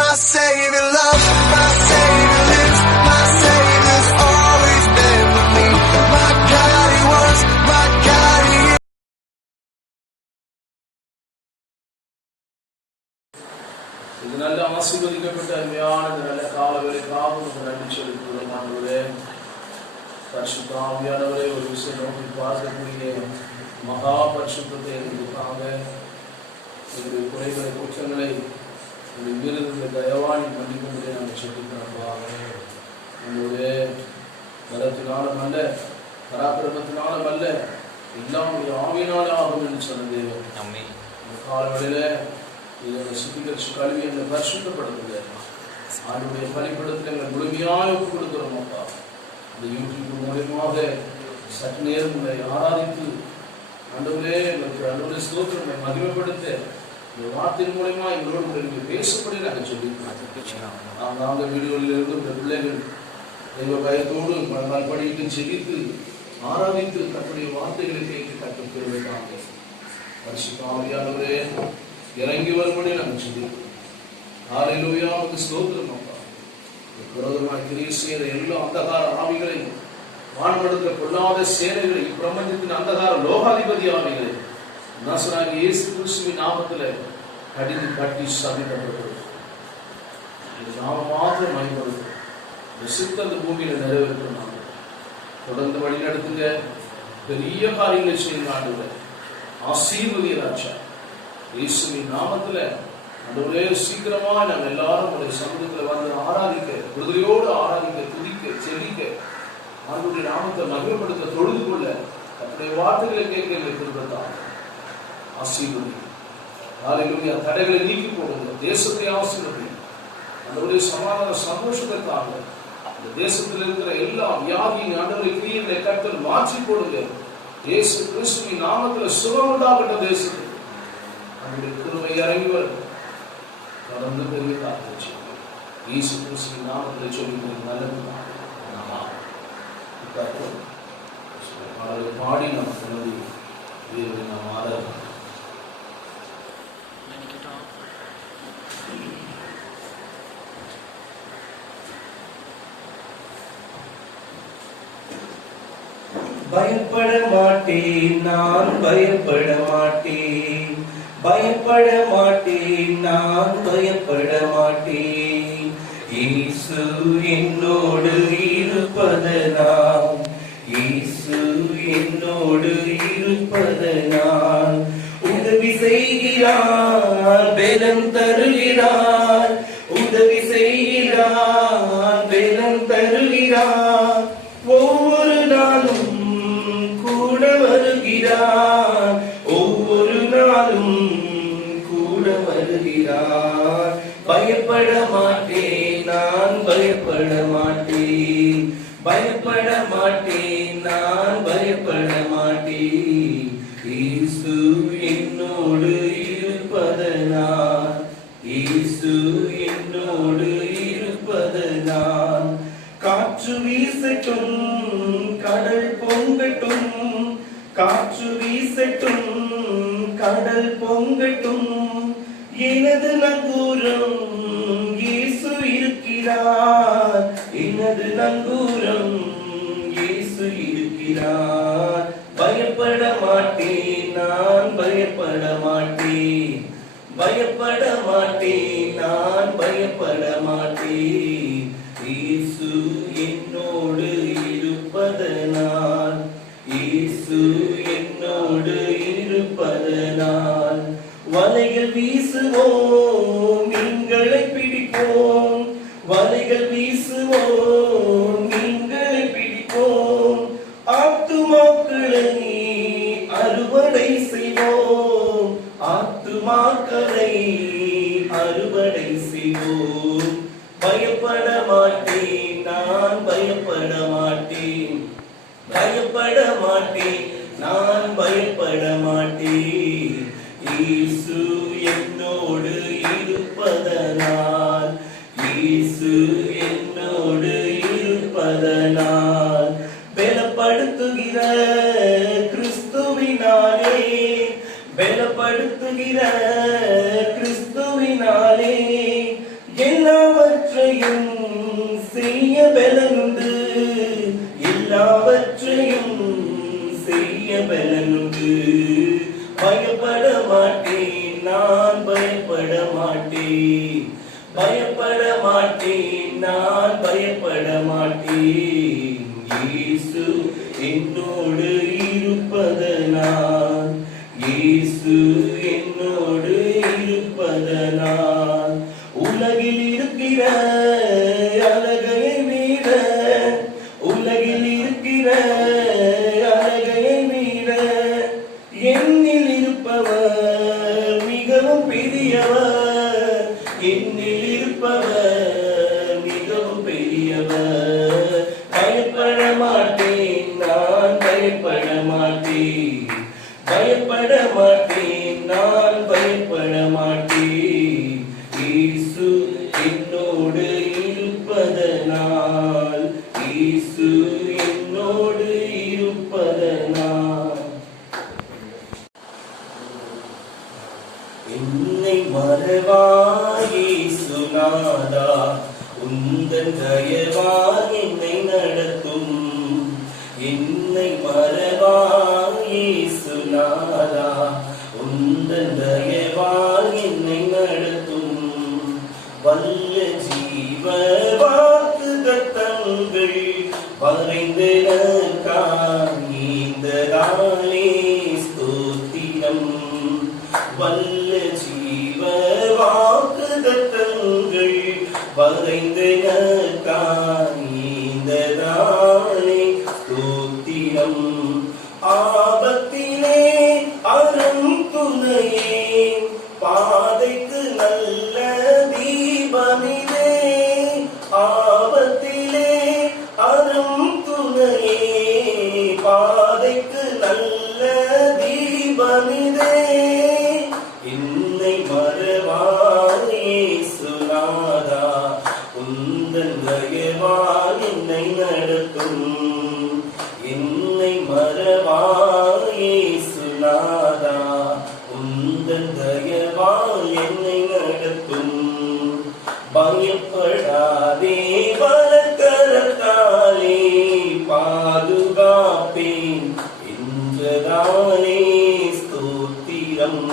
My Savior loves, my Savior lives, my Savior's always been with me. My God, He was, my God, He is. இது நல்ல ஆசீர்வதிக்கப்பட்ட அருமையான நல்ல காலவேளைக்காக உங்களுக்கு நன்றி செலுத்துகிறோம் ஆண்டவரே. பரிசுத்த ஆவியானவரே, ஒரு விஷயம் நோக்கி பார்க்கக்கூடிய மகா பரிசுத்தத்தை எங்களுக்காக எங்களுடைய குறைகளை குற்றங்களை உங்களுடைய வீரர்களுடைய தயவானி மன்னிக்கும்படியே நாங்கள் சொல்லிக்கிறோம். உங்களுடைய பலத்தினாலும் அல்ல, பராக்கிரமத்தினாலும் அல்ல, எல்லாம் உடைய ஆவியினாலே ஆகும் என்று சொன்ன தேவன் இந்த காலவெளியில இதனை சுத்திகரிச்சு கல்வி எங்களை பரிசுத்தப்படுத்துங்க. ஆண்டுடைய பலிப்படத்தில் எங்களை முழுமையாக ஒப்புக் கொடுக்கிறோம். அப்பா, இந்த யூடியூப் மூலியமாக சற்று நேரம் உங்களை ஆராதித்து ஆண்டவரே எங்களுக்கு ஆண்டவரே ஸ்தோத்திரங்களை மகிமைப்படுத்த இந்த வார்த்தையின் மூலமா எங்களோடு நீங்கள் பேசப்படி நாங்கள் சொல்லியிருக்கோம். நாங்கள் வீடுகளில் இருந்து இந்த பிள்ளைகள் தெய்வ பயத்தோடு மறுநாள் படித்து செவித்து ஆராதித்து தன்னுடைய வார்த்தைகளை கேட்டு கற்று பெறுவதற்காக பரிசுத்த ஆவியானவரே இறங்கி வரும்படி நாங்கள் சொல்லியிருக்கோம். ஹல்லேலூயா, உமக்கு ஸ்தோத்திரம். அப்பா, விரோதமாக கிரியை செய்த எல்லா அந்தகார ஆவிகளை, வானமண்டலத்தில் கொள்ளாத சேனைகளை, பிரபஞ்சத்தின் அந்தகார லோகாதிபதி ஆவிகளை நசராகிய இயேசு கிறிஸ்துவின் நாமத்தில் கடிந்து கட்டி சபிக்கப்பட்டது. இந்த நாம மாத்திரம் மகிமைப்படுது. இந்த சித்தம் அந்த பூமியில நிறைவேற்றணும். தொடர்ந்து வழி நடத்துங்க. பெரிய காரியங்களை செய்யுங்க ஆண்டவரே. ஆசீர்வதிய ராஜா, இயேசுவின் நாமத்துல ஆண்டவரே சீக்கிரமா நாங்கள் எல்லாரும் உங்களுடைய சமூகத்துல வந்து ஆராதிக்க, விடுதலையோடு ஆராதிக்க, துதிக்க, செவிக்க, ஆண்டவருடைய நாமத்தை மகிமைப்படுத்த, தொழுது கொள்ள, தன்னுடைய வார்த்தைகளை கேட்க எங்களுக்கு திருப்பத்தான் ஆசீர்வதி. ஹல்லேலூயா. தடைகளை நீக்கி போடுங்க. தேசத்தை ஆசீர்வதி. ஆண்டவருடைய சமாதான சந்தோஷத்திற்காக இந்த தேசத்தில் இருக்கிற எல்லா வியாதியின் ஆண்டவருடைய கிரியைகளை கர்த்தர் மாற்றி போடுங்க. இயேசு கிறிஸ்துவின் நாமத்தில் சுகம் உண்டாகட்ட தேசத்துக்கு நம்முடைய கிருபை இறங்கி வரும். தொடர்ந்து பெரிய காத்து இயேசு கிறிஸ்துவின் நாமத்தில் சொல்லி நல்லது பாடி நம்ம சொன்னது வீரரை நாம் ஆதரவு. பயப்பட மாட்டேன், நான் பயப்பட மாட்டேன், பயப்பட மாட்டேன், நான் பயப்பட மாட்டேன். இயேசு என்னோடு இருப்பதனால், இயேசு என்னோடு இருப்பதனால் உதவி செய்கிறார், பலம் தருகிறார், உதவி செய்கிறார், பலம் தருகிறார். ஒவ்வொரு நாளும் கூட வருகிறார், ஒவ்வொரு நாளும் கூட வருகிறார். பயப்பட மாட்டேன், நான் பயப்பட மாட்டேன், பயப்பட மாட்டேன், நான் பயப்பட மாட்டேன். இயேசு என்னோடு இருப்பதனால், இயேசு என்னோடு இருப்பதனால் காற்று வீசட்டும், கடல் பொங்கட்டும், காற்று வீசட்டும், கடல் பொங்கட்டும், எனது நங்கூரம் இயேசு இருக்கிறார், எனது நங்கூரம் இயேசு இருக்கிறார். பயப்பட மாட்டேன், நான் பயப்பட மாட்டேன், பயப்பட மாட்டேன், நான் பயப்பட மாட்டேன். இயேசு என்னோடு இருப்பதனால், இயேசு என்னோடு இருப்பதனால் வலைகள் வீசுவோம், மீன்களை பிடிப்போம், வலைகள் வீசுவோம், மீன்களை பிடிப்போம், ஆத்துமாக்களை அறுவடை செய்வோம், ஆத்துமாக்களை அறுவடை செய்வோம். பயப்பட மாட்டேன், நான் பயப்பட மாட்டேன், பயப்பட மாட்டேன், நான் பயப்பட மாட்டேன். இயேசு என்னோடு இருப்பதனால், இயேசு என்னோடு இருப்பதனால் பலப்படுத்துகிற கிறிஸ்துவினாலே, பலப்படுத்துகிற கிறிஸ்துவினாலே என் எல்லாவற்றையும் செய்ய பலனுண்டு, எல்லாவற்றையும் செய்ய பலனுண்டு. பயப்பட மாட்டேன், நான் பயப்பட மாட்டேன், பயப்பட மாட்டேன், நான் பயப்பட மாட்டேன். இயேசு என்னோடு இருப்பதனால், இயேசு என்னோடு இருப்பதனால் உலகில் இருக்கிற அழகையை மீற, உலகில் இருக்கிற அழகையை மீற என்னில் இருப்பவர் மிகவும் பெரியவர், என்னில் இருப்பவர் மிகவும் பெரியவர். பயப்பட மாட்டேன், நான் பயப்பட மாட்டேன், பயப்பட மாட்டேன், நான் பயப்பட மாட்டேன். இயேசு என்னோடு இருப்பதனால், இயேசு என்னோடு இருப்பதனால். என்னை மறவாய் இயேசுநாதா, உந்தன் தயவால் என்னை நடத்தும். என்னை மறவாய் இயேசுநாதா, உந்தன் தயவால் என்னை நடத்தும். வல்ல ஜீவ வாக்குத்தத்தங்கள் வரைந்தனக்காய் ஈந்ததாலே ஸ்தோத்திரம். வல்ல ஜீவ வாக்குத்தத்தங்கள் வரைந்தனக்காய் ஈந்ததாலே ஸ்தோத்திரம். ஆபத்திலே அரும் துணையே, பாதைக்கு நல்ல தீபமிதே. ஆபத்திலே அரும் துணையே, பாதைக்கு நல்ல தீபமிதே. என்னை மறவாய் இயேசுநாதா, உந்தன் தயவால் என்னை நடத்தும். என்னை மறவாய் இயேசுநாதா, உந்தன் தயவால் என்னை நடத்தும். பயப்படாதே, பலக்கரத்தாலே பாதுகாப்பேன் என்றதாலே ஸ்தோத்திரம்.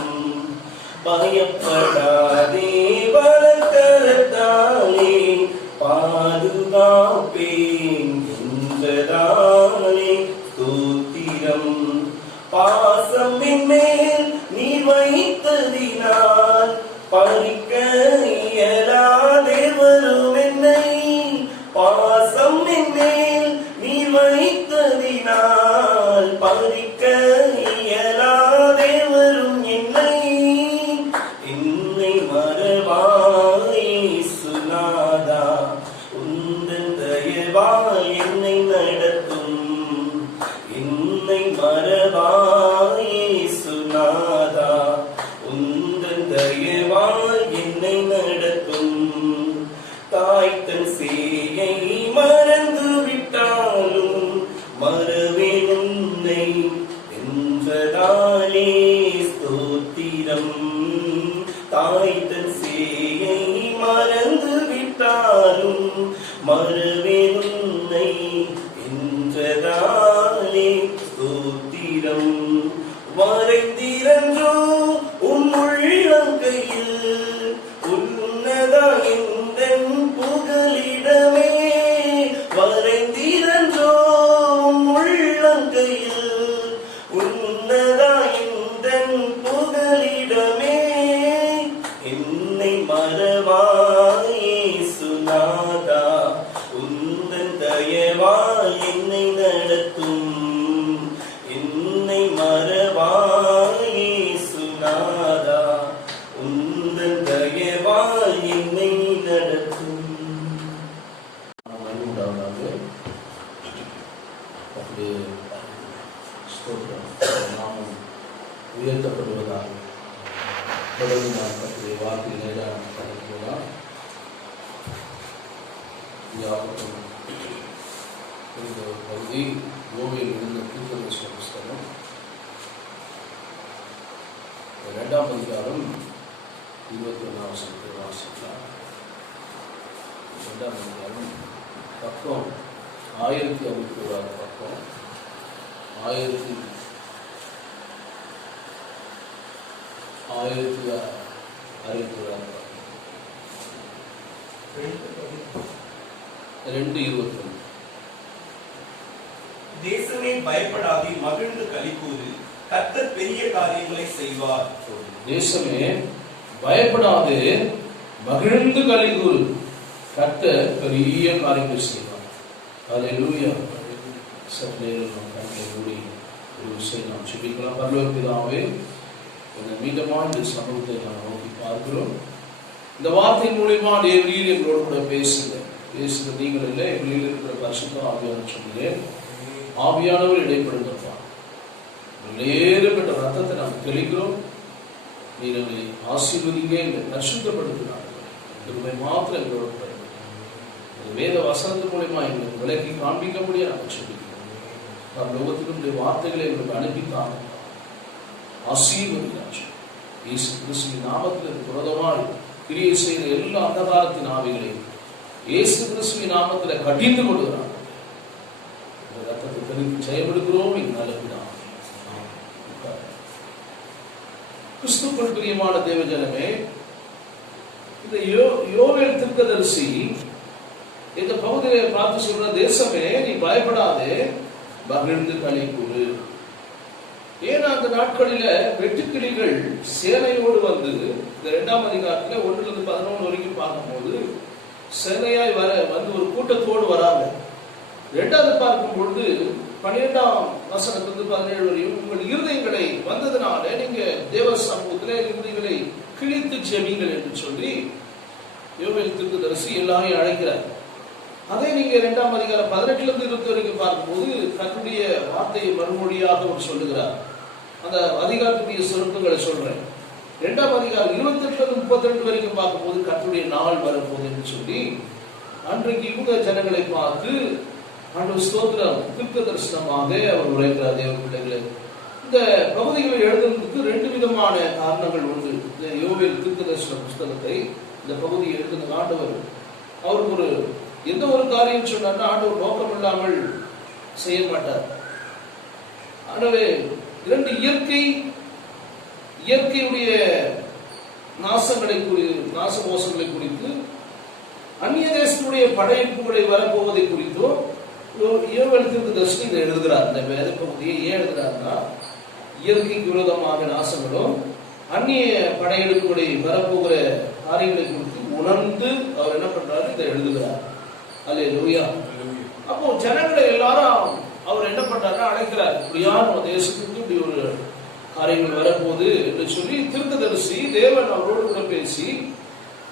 பயப்படாதே, பலக்கரத்தாலே பாதுகாப்பேன் என்றதாலே ஸ்தோத்திரம். பாசம் மேல் நீ வைத்ததினால் பறிக்க இயலாதே வரும் என்னை. பாசம் மேல் நீ வைத்ததினால் பறிக்க இயலாதே வரும் என்னை. என்னை மறவாய் இயேசுநாதா, உந்தன் தயவால் என்னை நடத்தும். என்னை மறவாய் இயேசுநாதா, உந்தன் தயவால் என்னை நடத்தும். தாய் தன் சேயை மறந்து விட்டாலும் மறவேன் உன்னை என்றதாலே ஸ்தோத்திரம். தாய் தன் சேயை மறந்து விட்டாலும் மறவேன் உன்னை என்றதாலே ஸ்தோத்திரம். வரைந்திரன்றோ உம் உள்ளங்கையில் உன்னதா எந்தன் புகலிடமே. வரைந்திரன்றோ உம் உள்ளங்கையில் உன்னதா எந்தன் புகலிடமே. என்னை மறவாய் இயேசுநாதா, உந்தன் தயவால் என்னை நடத்தும். என்னை மறவாய் இயேசுநாதா, உந்தன் தயவால் என்னை நடத்தும். நாமம் உயர்த்தப்படுவதாக தொடர்ந்து நாம் பற்றிய வார்த்தையை நேராக படிக்கலாம். இந்த பகுதி யோவேல் இருந்த தீர்க்கதரிசன புஸ்தகம் 2ஆம் அதிகாரம் 21ஆம் வசனத்தை வாசிக்கலாம். 2ஆம் அதிகாரம் பக்கம் 1061 பக்கம் 1061 2:21. தேசமே பயப்படாதே, மகிழ்ந்து களிக்கூறு, கர்த்தர் பெரிய காரியங்களை செய்வார். தேசமே பயப்படாதே, மகிழ்ந்து களிக்கூறு, கர்த்தர் பெரிய காரியங்களை செய்வார். அல்லேலூயா. சற்றே நாம் கண்களை மூடி ஒரு விஷயம் நாம் ஜெபிக்கலாம். பரலோக பிதாவே, மீண்டுமா இந்த சமூகத்தை நாம் நோக்கி பார்க்கிறோம். இந்த வார்த்தையின் மூலியமா தேவரீர் எங்களோடு கூட பேசுங்க. நீங்கள் இல்லை, எங்களில் இருக்கிற பரிசுத்த ஆவியானவர் சொன்னேன். ஆவியானவர் இடைப்படுங்கப்பா. ஏறப்பட்ட ரத்தத்தை நாம் தெளிக்கிறோம். நீர் எங்களை ஆசீர்வதிங்க, எங்களை பரிசுத்தப்படுத்தினார்கள். இந்த மாத்திரம் எங்களோடு வேத வசனத்து மூலமா எங்களுக்கு விலக்கி காண்பிக்க முடியாது. நாங்கள் சொல்லிக்கிறோம். லோகத்தினுடைய வார்த்தைகளை எங்களுக்கு அனுப்பித்தாங்க. ஆசீர்வதினார். இயேசு கிறிஸ்துவின் நாமத்தில் விரோதமாய் கிரியை செய்த எல்லா அந்தகாரத்தின் ஆவிகளையும் இயேசு கிறிஸ்துவின் நாமத்தில் கடிந்து கொள்கிறார். இந்த ரத்தத்தை தெளித்து செயல்படுகிறோம். கிறிஸ்துவுக்குள் பிரியமான தேவஜனமே, இந்த யோவேல் தீர்க்கதரிசி இந்த பகுதியை பார்த்து சொல்ற, தேசமே நீ பயப்படாதே, மகிழ்ந்து களிக்கூறு. ஏன்னா அந்த நாட்களில வெட்டுக்கிளிகள் சேனையோடு வந்து, இந்த 2ஆம் அதிகாரத்துல 1-11 வரைக்கும் பார்க்கும்போது சேனையாய் வந்து ஒரு கூட்டத்தோடு வராங்க. 2வது பார்க்கும் பொழுது 12ஆம் வசனத்திலிருந்து 17 வரையும், உங்கள் இருதயங்களை வந்ததுனால நீங்க தேவ சமூகத்திலே இருதயங்களை கிழித்து ஜெபிங்கள் என்று சொல்லி யோவேல் தீர்க்கதரிசி எல்லாரையும் அழைக்கிறார். அதே நீங்க 2ஆம் அதிகாரம் 18-20 வரைக்கும் பார்க்கும்போது கர்த்தருடைய வார்த்தையை மறுமொழியாக அவர் சொல்லுகிறார். அந்த அதிகாரத்துடைய சொருப்புகளை சொல்றேன். 2ஆம் அதிகாரம் 28-32 வரைக்கும் பார்க்கும்போது கர்த்தருடைய நாள் வரப்போகுது என்று சொல்லி அன்றைக்கு யூத ஜனங்களை பார்த்து ஆண்டவர் ஸ்தோத்திரம் தீர்க்க தரிசனமாக அவர் உரைக்கிறார். தேவ பிள்ளைகளை, இந்த பகுதிகளை எழுதுவதற்கு 2 விதமான காரணங்கள் உண்டு. இந்த யோவேல் தீர்க்க தரிசன புஸ்தகத்தை இந்த பகுதியை எழுதுன ஆண்டவர் அவருக்கு ஒரு எந்த ஒரு காரியம் சொன்னார்னா ஆண்டவர் நோக்கம் இல்லாமல் செய்ய மாட்டார். ஆகவே 2 இயற்கையுடைய நாசமோசங்களை குறித்து, அந்நிய தேசத்துடைய படையெடுப்புகளை வரப்போவதை குறித்தோ யோவேல் தீர்க்கதரிசி இதை எழுதுகிறார். இந்த வேத பகுதியை ஏன் எழுதுகிறார்னா, இயற்கைக்கு விரோதமாக நாசங்களும் அந்நிய படையெடுப்புகளை வரப்போகிற காரியங்களை குறித்து உணர்ந்து அவர் என்ன பண்றாரு, இதை எழுதுகிறார். அல்லேலூயா. அப்போ ஜனங்களை எல்லாரும் அவர் என்ன பண்றாருன்னா அழைக்கிறார். இப்படியா நம்ம தேசத்துக்கு இப்படி ஒரு காரியங்கள் வரப்போகுது என்று சொல்லி தீர்க்கதரிசி தேவன் அவரோடு கூட பேசி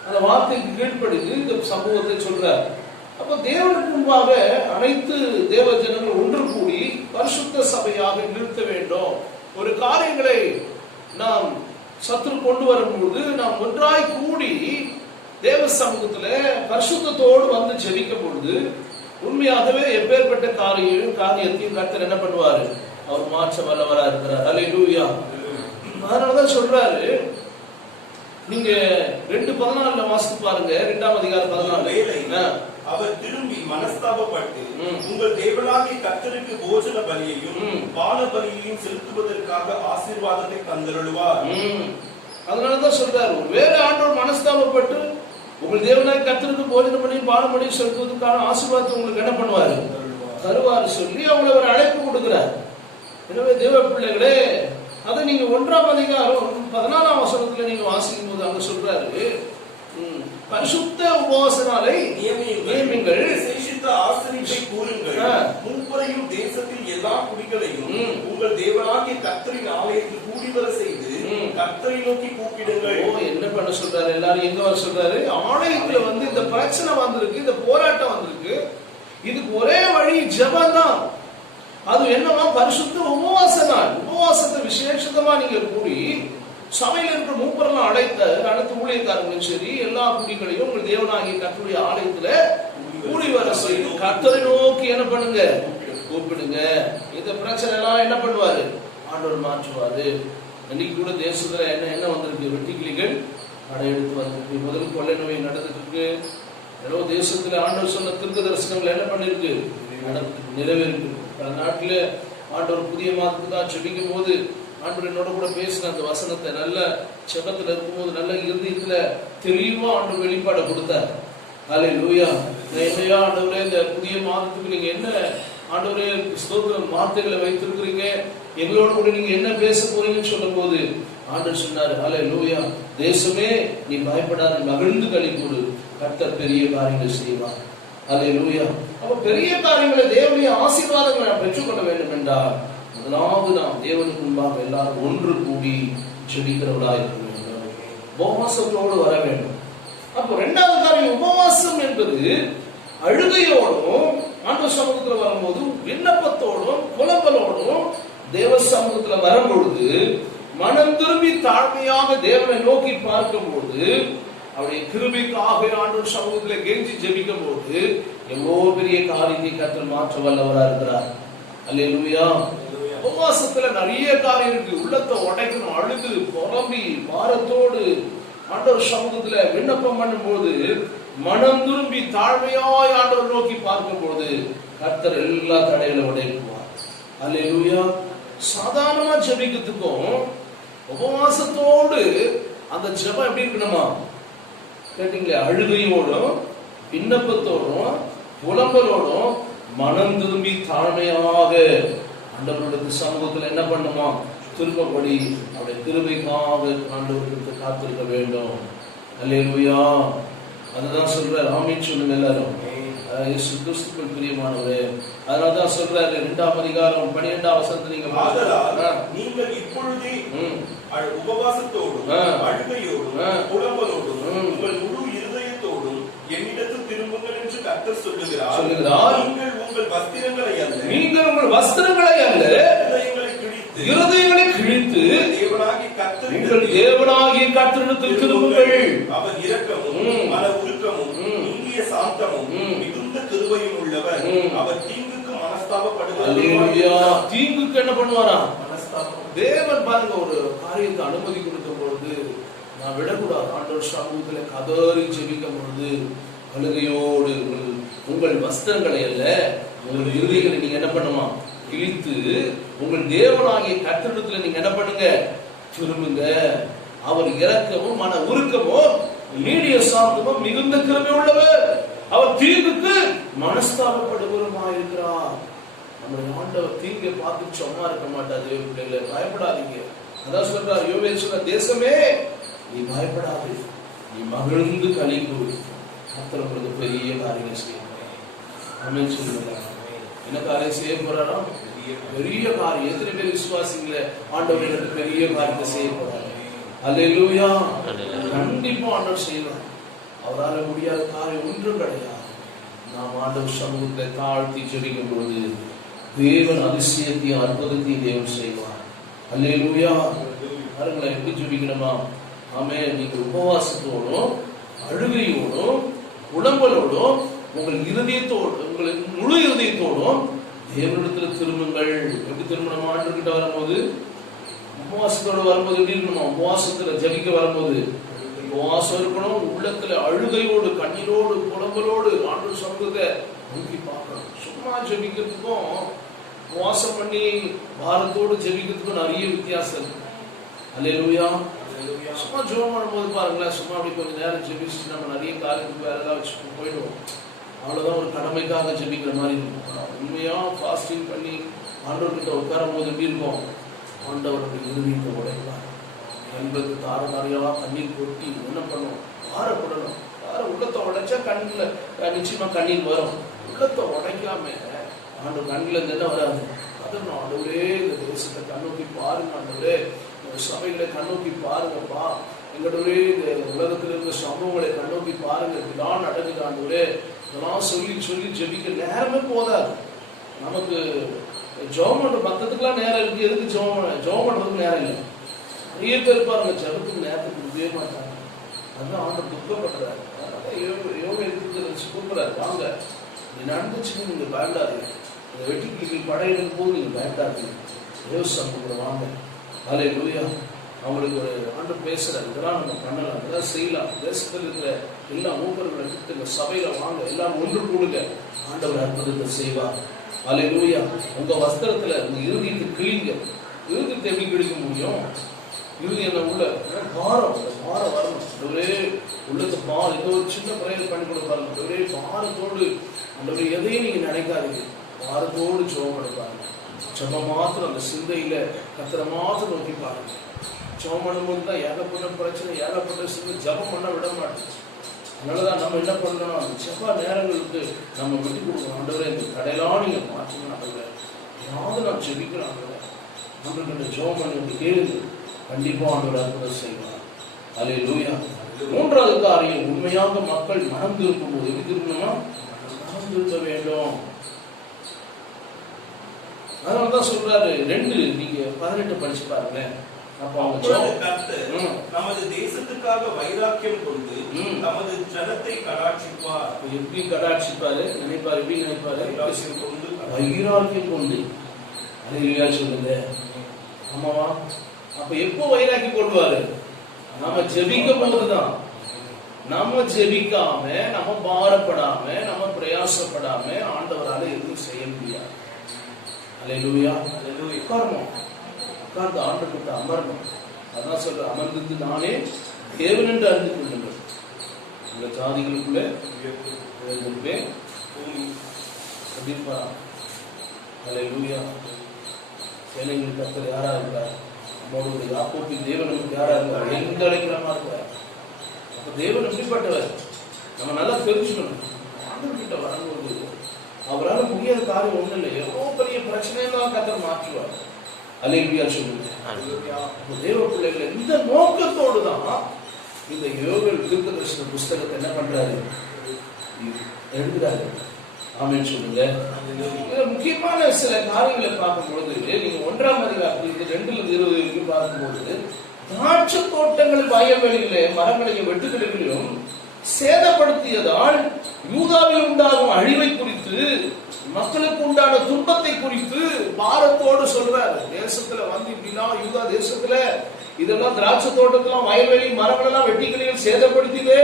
அந்த வார்த்தைக்கு கீழ்ப்படிந்து இந்த சமூகத்தை சொல்றார். அப்ப தேவனுக்கு முன்பாக அனைத்து தேவ ஜனங்கள் ஒன்று கூடி பரிசுத்த சபையாக நிறுத்த வேண்டும். ஒரு காரியங்களை நாம் சத்துரு கொண்டு வரும்போது நாம் ஒன்றாய் கூடி தேவ சமூகத்துல பரிசுத்தத்தோடு வந்து ஜெபிக்கும் பொழுது உண்மையாகவே எப்பேற்பட்ட காரியத்தையும் கர்த்தர் என்ன பண்ணுவாரு, அவர் மாற்ற வல்லவரா இருக்கிறார். அல்லேலூயா. அதனாலதான் சொல்றாரு, நீங்க 2:14 வாசித்து பாருங்க. 2ஆம் அதிகாரம் 14. அவர் திரும்பி மனஸ்தாபப்பட்டு உங்கள் தேவனாகிய கர்த்தருக்கு போஜன பலியையும் பான பலியையும் செலுத்துவதற்காக ஆசீர்வாதத்தை தந்தருளுவார். அதனாலதான் சொல்றாரு, வேற ஆண்டவர் மனஸ்தாபப்பட்டு உங்கள் தேவனாகிய கர்த்தருக்கு போஜன பலியும் பான பலியும் செலுத்துவதற்கான ஆசீர்வாதத்தை உங்களுக்கு என்ன பண்ணுவாரு, தருவாரு சொல்லி அவங்களை ஒரு அழைப்பு கொடுக்கிறார். எனவே தேவ பிள்ளைகளே, அதை நீங்க 1ஆம் அதிகாரம் 14ஆம் வசனத்துல நீங்க வாசிக்கும் போது அங்க சொல்றாரு, பரிசுத்த உபவாசனாலை நியமிங்கள், விசேஷித்த ஆசரிப்பை கூறுங்கள், மூப்பரையும் தேசத்தில் எல்லா குடிகளையும் உங்கள் தேவனாகிய கர்த்தரின் ஆலயத்தில் கூடி வர செய்து கர்த்தரை நோக்கி கூப்பிடுங்கள். என்ன பண்ண சொல்றாரு, எல்லாரும் எங்க வர சொல்றாரு, ஆலயத்துல வந்து இந்த பிரச்சனை வந்திருக்கு, இந்த போராட்டம் வந்திருக்கு, இதுக்கு ஒரே வழி ஜெபம் தான். அது என்னவா, பரிசுத்த உபவாச நாள். உபவாசத்தை விசேஷமா நீங்க கூடி சபையில் இருக்கிற மூப்பரெல்லாம் அனைத்து ஊழியக்காரங்களும் சரி எல்லா குடிகளையும் உங்கள் தேவனாகிய கர்த்தருடைய ஆலயத்துல கூடி வர செய்து கர்த்தரை நோக்கி என்ன பண்ணுங்க, கூப்பிடுங்க. இந்த பிரச்சனை எல்லாம் என்ன பண்ணுவாரு, ஆண்டவர் மாற்றுவாரு. இன்னைக்கு கூட தேசத்துல என்ன வந்திருக்கு, வெட்டுக்கிளிகள் படையெடுத்து வந்திருக்கு. முதல் கொள்ளை நோய் நடந்துட்டு இருக்கு. ஏதோ தேசத்துல ஆண்டவர் சொன்ன தீர்க்க தரிசனங்கள் என்ன பண்ணிருக்கு, நிறைவேறிருக்கு. பல நாட்டில ஆண்டவர் புதிய மாதத்துக்காக ஜெபிக்கும் போது ஆண்டவர் என்னோட கூட பேசின அந்த வசனத்தை நல்ல செபத்துல இருக்கும்போது நல்ல இருதயத்துல தெளிவா ஆண்டவர் வெளிப்பாடை கொடுத்தார். அல்லேலூயா. என்னையா ஆண்டவரே, இந்த புதிய மாதத்துக்கு நீங்க என்ன ஆண்டவரே ஸ்தோத்திரம் வார்த்தைகளை வைத்திருக்கிறீங்க, எங்களோட கூட நீங்க என்ன பேச போறீங்கன்னு சொல்லும் போது ஆண்டவர் சொன்னாரு, அல்லேலூயா, தேசமே நீ பயப்படாத, மகிழ்ந்து களி கூறு, கர்த்தர் பெரிய காரியங்கள் செய்வார். அல்லேலூயா. அப்ப பெரிய காரியங்களை தேவனுடைய ஆசீர்வாதங்களை நாம் பெற்றுக்கொள்ள வேண்டும் என்றால் முதலாவது நாம் தேவனுக்கு முன்பாக எல்லாரும் ஒன்று கூடி ஜெபிக்கிறவர்களாக இருக்க வேண்டும், உபவாசத்தோடு வர வேண்டும். அப்போ இரண்டாவது காரியம், உபவாசம் என்பது அழுகையோடும் ஆண்டவர் சமூகத்துல வரும்போது விண்ணப்பத்தோடும் புலம்பலோடும் தேவ சமூகத்துல வரும்பொழுது மனம் திரும்பி தாழ்மையாக தேவனை நோக்கி பார்க்கும் போது அவருடைய கிருபைக்காக ஆண்டவர் சமூகத்துல கெஞ்சி ஜெபிக்கும் போது எவ்வளவு பெரிய காரியத்தை கர்த்தர் மாற்ற வல்லவரா இருக்கிறார். அல்லேலூயா. உபவாசத்துல நிறைய காரியம் இருக்கு. உள்ளத்தை உடைக்கணும், அழுது புலம்பி பாரத்தோடு ஆண்டவர் சமூகத்துல விண்ணப்பம் பண்ணும் போது மனம் திரும்பி தாழ்மையாய் ஆண்டவர் நோக்கி பார்க்கும் போது கர்த்தர் எல்லா தடைகளை உடைக்குவார். அல்லேலூயா. சாதாரணமா ஜெபிக்கிறதுக்கும் உபவாசத்தோடு அந்த ஜெபம் எப்படி இருக்கணுமா கேட்டீங்களே, அழுகையோடும் விண்ணப்பத்தோடும் புலம்பலோடும் மனம் திரும்பி தாழ்மையாக ஆண்டவருடைய சமூகத்துல என்ன பண்ணுமா, திரும்பப்படி அவருடைய கிருபைக்காக ஆண்டவருக்கு காத்திருக்க வேண்டும். அல்லேலூயா. அதுதான் சொல்றாரு. ஆமீன் சொல்லுங்க எல்லாரும். இயேசு கிறிஸ்துவுக்குள் பிரியமானவரே, அதனாலதான் சொல்றாரு 2ஆம் அதிகாரம் 12ஆம் வசனத்தை நீங்க நீங்கள் இப்பொழுதே உபவாசத்தோடும் அழுகையோடும் புலம்பலோடும் உங்கள் முழு இருதயத்தோடும் என்னிடத்தில் திரும்புங்கள் என்று கர்த்தர் சொல்லுகிறார். நீங்கள் உங்கள் வஸ்திரங்களை அல்ல இருதயங்களை கிழித்து உங்கள் தேவனாகிய கர்த்தரிடத்தில் திரும்புங்கள். அவர் இரக்கமும் மன உருக்கமும் இந்திய சாந்தமும் மிகுந்த கிருபையும் உள்ளவர். அவர் தீங்குக்கு மனஸ்தாபப்படுகிறார். தீங்குக்கு என்ன பண்ணுவாரா? தேவன் பாருங்க, ஒரு காரியத்தை அனுமதி கொடுக்கும் பொழுது நான் விடக்கூடாது. ஆண்டவர் சமூகத்துல கதறி ஜெபிக்கும் பொழுது அழுகையோடு உங்கள் வஸ்திரங்களை அல்ல உங்கள் இருதயங்களை நீங்க என்ன பண்ணுமா கிழித்து உங்கள் தேவனாகிய கர்த்தரிடத்துல நீங்க என்ன பண்ணுங்க, திரும்புங்க. அவர் இரக்கமும் மன உருக்கமும் நீடிய சாந்தமும் மிகுந்த கிருபை உள்ளவர். அவர் தீங்குக்கு மனஸ்தாபப்படுகிறவராயிருக்கிறார். நம்ம ஆண்டவர் தீங்கை பார்த்து சும்மா இருக்க மாட்டார். தேவ பிள்ளைகளை பயப்படாதீங்க. அதான் சொல்றார் யோவேல் சொல்ற, தேசமே நீ பயப்படாது, நீ மகிழ்ந்து களி கூறு, கர்த்தர் உங்களுக்கு பெரிய காரியங்கள் செய்ய. ஆமென் சொல்லுங்க. என்ன காரியம் செய்ய போறாரோ? பெரிய காரியம். எத்தனை பேர் விசுவாசிங்களே ஆண்டவர் எனக்கு பெரிய காரியத்தை செய்ய போறாரு? அல்லேலூயா. கண்டிப்பா ஆண்டவர் செய்வார். அவரால் முடியாத காரியம் ஒன்றும் கிடையாது. நாம் ஆண்டவர் சமூகத்தை தாழ்த்தி ஜெபிக்கும் பொழுது தேவன் அதிசயத்தையும் அற்புதத்தையும் தேவன் செய்வார். அல்லேலூயா. பாருங்களேன் எப்படி ஜெபிக்கணுமா? ஆமென். நீங்க உபவாசத்தோடும் அழுகையோடும் புலம்பலோடும் உங்கள் இருதயத்தோடு உங்கள் முழு இருதயத்தோடும் தேவனிடத்துல திரும்புங்கள். எப்படி திரும்பணும்? ஆண்டவர்கிட்ட வரும்போது உபவாசத்தோடு வரும்போது எப்படி இருக்கணும்? உபவாசத்துல ஜெபிக்க வரும்போது உபவாசம் இருக்கணும். உள்ளத்துல அழுகையோடு கண்ணீரோடு புலம்பலோடு ஆண்டவர் சமூகத்தை நோக்கி பார்க்கணும். சும்மா ஜெபிக்கிறதுக்கும் உபவாசம் பண்ணி பாரத்தோடு ஜெபிக்கிறதுக்கும் நிறைய வித்தியாசம் இருக்கு. அல்லேலூயா. சும்மா ஜெபம் பண்ணும்போது பாருங்களேன், சும்மா அப்படி கொஞ்சம் நேரம் ஜெபிச்சுட்டு நம்ம நிறைய காரியத்துக்கு வேற ஏதாவது வச்சுட்டு போயிடுவோம். அவ்வளவுதான், ஒரு கடமைக்காக ஜெபிக்கிற மாதிரி இருக்கும். உண்மையா ஃபாஸ்டிங் பண்ணி ஆண்டவர்கிட்ட உட்காரும் போது எப்படி இருக்கும்? ஆண்டவருடைய இருதயத்தை உடைப்பார். என்பது தாரதாரியா கண்ணீர் கொட்டி என்ன பண்ணும்? பாரப்படணும். உள்ளத்தை உடைச்சா கண்ணில் நிச்சயமா கண்ணீர் வரும். உள்ளத்தை உடைக்காம ஆண்டவர் கண்ணில் இருந்து என்ன வராது? அதனால் ஆண்டவரே இந்த தேசத்தை கண்ணோக்கி பாருங்க, ஆண்டவரே இந்த சபைகளை கண்ணோக்கி பாருங்கப்பா, எங்களுடைய இந்த உலகத்தில் இருக்கிற சமூகங்களை கண்ணோக்கி பாருங்க, இதெல்லாம் நடக்குது ஆண்டவரே, இதெல்லாம் சொல்லி சொல்லி ஜெபிக்க நேரமே போதாது. நமக்கு ஜெபம் பண்ற பக்கத்துக்குலாம் நேரம் இருக்கு, எதுக்கு ஜெபம் பண்றதுக்கு நேரம் இல்லை. நிறைய பேர் பாருங்க ஜெபத்துக்கு நேரத்துக்கு முடியவே மாட்டாங்க. அதுதான் ஆண்டவர் துக்கப்படுறாரு. யோகா எடுத்து கூப்பிடுறாரு, வாங்க நீ நடந்துச்சுன்னு நீங்க பயப்படாதீங்க, இந்த வெட்டிக்கு படையிடும் போது நீங்க பயப்படாதீங்க, யோசிச்சு வாங்க. அல்லேலூயா. அவங்களுக்கு ஒரு ஆண்டு பேசுறாரு, இதெல்லாம் நம்ம பண்ணலாம், இதெல்லாம் செய்யலாம், தேசத்தில் இருக்கிற எல்லா மூப்பர்களை கூப்பிட்டு இந்த சபையில வாங்க, எல்லாம் ஒன்று கூடுங்க, ஆண்டவர் அற்புதத்தை செய்வார். அல்லேலூயா. உங்க வஸ்திரத்துல உங்க இறுதியத்தை கிழிங்க. இறுதியத்தை எப்படி கிழிக்க முடியும்? இறுதி என்ன உள்ள பாரம், பாரம் வரணும். ஒரே உள்ளத்து பாரம், ஏதோ ஒரு சின்ன பிரயர் பண்ணி கொடுப்பாங்க. ஒரே பாரத்தோடு அந்த எதையும் நீங்க நினைக்காதீங்க, பாரத்தோடு ஜெபம் எடுப்பாங்க. ஜெபம் மாத்திரம் அந்த சிந்தையில கர்த்தரை மாத்திரம் நோக்கி பாருங்க. ஜெபம் பண்ணும்போது தான் ஏகப்பட்ட பிரச்சனை, ஏகப்பட்ட சிந்தை ஜெபம் பண்ண விட மாட்டேங்குது. அதனாலதான் நம்ம என்ன பண்ணணும், அந்த ஜெப நேரங்களுக்கு நம்ம விட்டு கொடுக்கணும். ஆண்டவரே இந்த கடையெல்லாம் நீங்க மாற்றுங்க, ஆண்டவரே யாவது நான் ஜெபிக்கிறேன், ஆண்டவரே நம்மளுக்கு ஜெபம் பண்ணி கேளுங்க, கண்டிப்பா ஆண்டவர் அற்புதம் செய்வார். அல்லேலூயா. மூன்றாவது காரியம், உண்மையாக மக்கள் மனம் திருப்பும் போது எப்படி திரும்பணுமா? மனம் திருத்த வேண்டும். அதனாலதான் சொல்றாரு 2 நீங்க 18 படிச்சு பாருங்களேன். அப்ப அவங்க நமது தேசத்துக்காக வைராக்கியம் கொண்டு நமது ஜனத்தை கடாட்சிப்பார். எப்படி கடாட்சிப்பாரு நினைப்பாரு? எப்படி நினைப்பாரு? வைராக்கியம் கொண்டு. அல்லேலூயா சொல்லுங்க. ஆமாவா? அப்ப எப்போ வைராக்கியம் கொள்வாரு? நம்ம ஜெபிக்கும் போதுதான். நம்ம ஜெபிக்காம, நம்ம பாரப்படாம, நம்ம பிரயாசப்படாம ஆண்டவரால எதுவும் செய்ய முடியாது. அல்லேலூயா. உட்காரணும், உட்கார்ந்து ஆண்டவர்கிட்ட அமரணும். அதான் சொல்ற, அமர்ந்து நானே தேவன் என்று அறிந்து கொள்ளுங்கள், உங்க ஜாதிகளுக்குள்ள உயர்ந்திருப்பேன். கண்டிப்பா. அல்லேலூயா. சேனைகள் கர்த்தர் யாரா இருக்கார்? நம்மளுடைய யாக்கோபின் தேவன் நமக்கு யாரா இருக்கார்? எந்த அழைக்கிறமா இருக்கார்? அப்ப தேவன் எப்படிப்பட்டவர் நம்ம நல்லா தெரிஞ்சுக்கணும். ஆண்டவர்கிட்ட வரும்போது அவரால் முடியாத காரியம் ஒண்ணு இல்லை. எவ்வளவு பெரிய பிரச்சனையெல்லாம் கர்த்தர் மாற்றுவார். அல்லேலூயா சொல்லுங்க. தேவ பிள்ளைகளை இந்த நோக்கத்தோடு தான் இந்த யோவேல் தீர்க்கதரிசன புஸ்தகத்தை என்ன பண்றாரு? எழுதுறாரு. ஆமென் சொல்லுங்க. முக்கியமான சில காரியங்களை பார்க்கும் பொழுது நீங்க 1ஆம் அதிகாரத்தில் 2-20 பார்க்கும்போது, திராட்சை தோட்டங்கள் வயல்வெளியிலே மரங்களையும் வெட்டுக்கிளைகளையும் சேதப்படுத்தியதால் யூதாவில் உண்டாகும் அழிவை குறித்து, மக்களுக்கு உண்டான துன்பத்தை குறித்து பாரத்தோடு சொல்றாரு. தேசத்துல வந்து இப்படின்னா யூதா தேசத்துல இதெல்லாம் திராட்சை தோட்டத்தெல்லாம் வயல்வெளி மரங்கள் எல்லாம் வெட்டிக்களையும் சேதப்படுத்திதே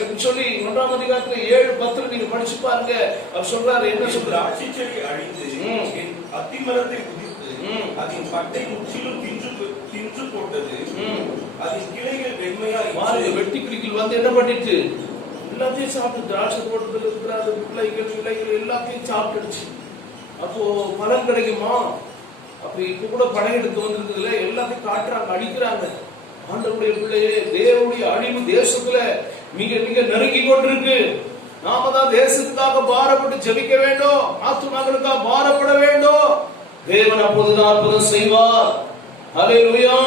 எப்படி சொல்லி 1ஆம் அதிகாரத்துல 7-10 நீங்க படிச்சு பாருங்க. அவர் சொல்றாரு, என்ன சொல்றாரு? திராட்சை செடி அழிந்து அத்திமரத்தை உதிர்த்து அதன் பட்டை முற்றிலும் தின்று போட்டது, அதன் கிளைகள் வெண்மையாய். வெட்டிக்கிளிகள் வந்து என்ன பண்ணிட்டு எல்லாத்தையும் சாப்பிட்டு, திராட்சை தோட்டத்தில் இருக்கிற விலைகள் எல்லாத்தையும் சாப்பிட்டுடுச்சு. அப்போ பலன் கிடைக்குமா? அப்ப இப்ப கூட படையெடுத்து வந்திருக்குதுல, எல்லாத்தையும் காட்டுறாங்க, அடிக்கிறாங்க. ஆண்டவருடைய பிள்ளையே, தேவனுடைய அழிவு தேசத்துல மிக மிக நெருங்கி கொண்டிருக்கு. நாம தான் தேசத்துக்காக பாரப்பட்டு ஜெபிக்க வேண்டும், ஆத்துமாக்களுக்காக பாரப்பட வேண்டும். தேவன் அப்போதுதான் அற்புதம் செய்வார். அல்லேலூயா.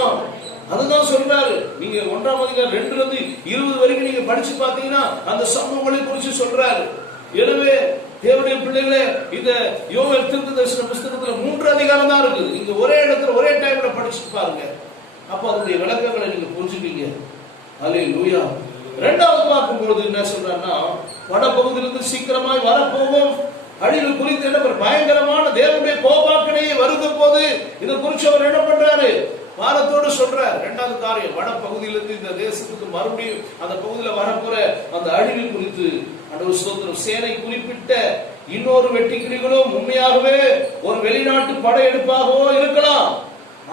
அதுதான் சொல்றாரு. நீங்க 1ஆம் அதிகாரம் 2-20 வரைக்கும் நீங்க படிச்சு பாத்தீங்கன்னா அந்த சம்பவங்களை குறித்து சொல்றாரு. எனவே தேவனுடைய பிள்ளைகளே, இந்த யோவேல் தீர்க்கதரிசன புஸ்தகத்துல 3 அதிகாரம் தான் இருக்குது. நீங்க ஒரே இடத்துல ஒரே டைம்ல படிச்சு பாருங்க. அப்ப அதனுடைய விளக்கங்களை நீங்க புரிஞ்சுப்பீங்க. அல்லேலூயா. 2வது பார்க்கும்போது என்ன சொல்றாருன்னா, வடபகுதியிலிருந்து சீக்கிரமாய் வரப்போகும் அழிவு குறித்து என்ன பயங்கரமான தேவனுடைய கோபாக்கனையை வருத போது இதை குறித்து அவர் என்ன பண்றாரு? பாரத்தோடு சொல்றார். 2வது காரியம், வட பகுதியிலிருந்து இந்த தேசத்துக்கு மறுபடியும் அந்த பகுதியில வரப்போற அந்த அழிவு குறித்து ஆண்டவர் ஸ்தோத்திரம். சேனை குறிப்பிட்ட இன்னொரு வெட்டுக்கிளிகளும் உண்மையாகவே ஒரு வெளிநாட்டு படையெடுப்பாகவோ இருக்கலாம்.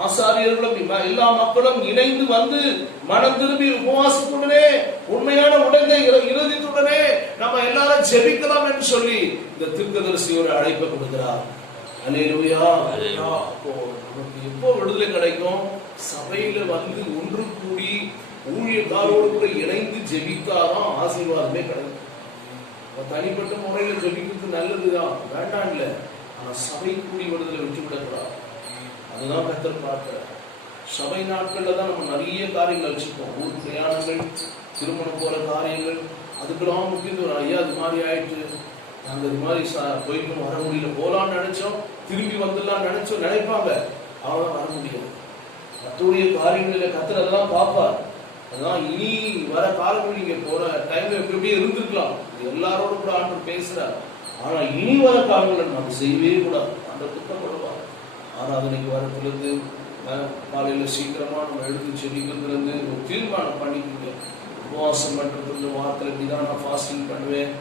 ஆசாரியர்களும் எல்லா மக்களும் இணைந்து வந்து மனம் திரும்பி உபவாசத்துடனே உண்மையான உடனே இறுதித்துடனே நம்ம எல்லாரும் ஜெபிக்கலாம் என்று சொல்லி இந்த தீர்க்கதரிசி ஒரு அழைப்பை கொடுக்கிறார். அல்லேலூயா. அப்போ நமக்கு எப்போ விடுதலை கிடைக்கும்? சபையில வந்து ஒன்று கூடி ஊழியக்காரோடு கூட இணைந்து ஜெபித்தாதான் ஆசீர்வாதமே கிடைக்கும். தனிப்பட்ட முறையில ஜெபிக்கிறது நல்லதுதான், வேண்டாம் இல்ல. ஆனா சபை கூடி விடுதலை விட்டு விடக்கூடாது. அதுதான் கர்த்தர் பார்க்கிறார். சபை நாட்கள்ல தான் நம்ம நிறைய காரியங்கள் வச்சுப்போம். ஊர் பிரயாணங்கள், திருமணம் போற காரியங்கள், அதுக்கெல்லாம் முக்கியத்துவம். ஐயா அது மாதிரி ஆயிட்டு, நாங்க இது மாதிரி போயிட்டு வர முடியல, போலான்னு நினைச்சோம், திரும்பி வந்துடலாம் நினைப்பாங்க. அவங்களாம் வர முடியாது. மற்றவருடைய காரியங்களில கர்த்தர் அதெல்லாம் பார்ப்பார். அதான் இனி வர காலங்கள் நீங்க போற டைம்ல எப்படியே இருந்திருக்கலாம், எல்லாரோட கூட ஆண்டவர் பேசுறார். ஆனா இனி வர காலங்களை நம்ம செய்யவே கூடாது. அந்த திட்டப்படுவார். ஆராதனைக்கு வரத்திலிருந்து காலையில சீக்கிரமா நம்ம எழுந்து செடிக்கிறது ஒரு தீர்மானம் பண்ணிக்கோங்க. உபவாசம் பண்றது இந்த வாரத்தில் இப்படிதான் நான் ஃபாஸ்டிங் பண்ணுவேன்,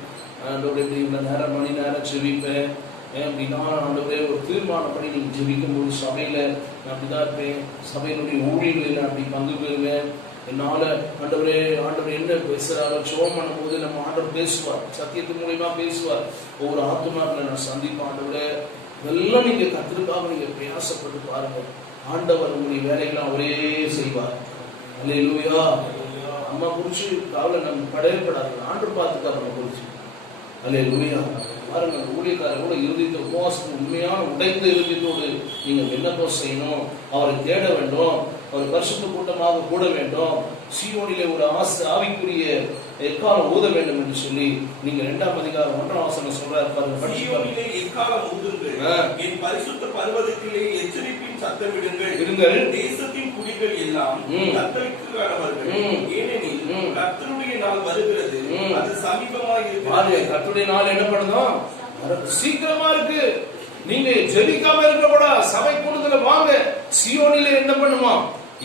இப்படி இந்த நேரம் மணி நேரம் செவிப்பேன் அப்படின்னா ஆண்டவரே ஒரு தீர்மானம் பண்ணி நீங்கள் ஜெபிக்கும் போது சபையில நான் அப்படிதான் இருப்பேன், சபையினுடைய ஊழியர்களில் நான் அப்படி பங்கு பெறுவேன். என்னால ஆண்டவரே என்ன பேசுறாரோ ஜெபம் பண்ணும் போது நம்ம ஆண்டவர் பேசுவார், சத்தியத்தின் மூலியமா பேசுவார். ஒவ்வொரு ஆத்துமாக்களை நான் சந்திப்பேன். ஆண்டவரே இதெல்லாம் நீங்க கத்திற்காக நீங்க பிரயாசப்பட்டு பாருங்க, ஆண்டவர் உங்களுடைய வேலைகளை அவரே செய்வார். அல்லேலூயா. அம்மா குறிச்சு கவலை நம்ம படையப்படாது, ஆண்டு பார்த்துக்கா நம்ம குறிச்சு. அல்லேலூயா. பாருங்க, ஊழியக்காரரோட இறுதித்த உபவாசத்துக்கு உண்மையான உடைந்த இறுதியத்தோடு நீங்க விண்ணப்பம் செய்யணும், அவரை தேட வேண்டும், அவர் பரிசுத்த கூட்டமாக கூட வேண்டும், சீயோனிலே ஒரு ஆவிக்குரிய எக்காலம் ஊத வேண்டும் என்று சொல்லி நீங்க 2ஆம் அதிகாரம் 1ஆம் வசனம் சொல்றாரு பாருங்க. சீயோனிலே எக்காலம் ஊதுங்கள், என் பரிசுத்த பர்வதத்திலே எச்சரிப்பின் சத்தமிடுங்கள், இருங்கள், தேசத்தின் குடிகள் எல்லாம் கர்த்தருக்கானவர்கள், ஏனெனில் கர்த்தருடைய நாள் வருகிறது, அது சமீபமாக இருக்கிறது. கர்த்தருடைய நாள் என்ன பண்ணுதோம், சீக்கிரமா இருக்கு. நீங்க ஜெபிக்காம இருக்க கூட சபை கூடுதல வாங்க, சீயோனிலே என்ன பண்ணுமா,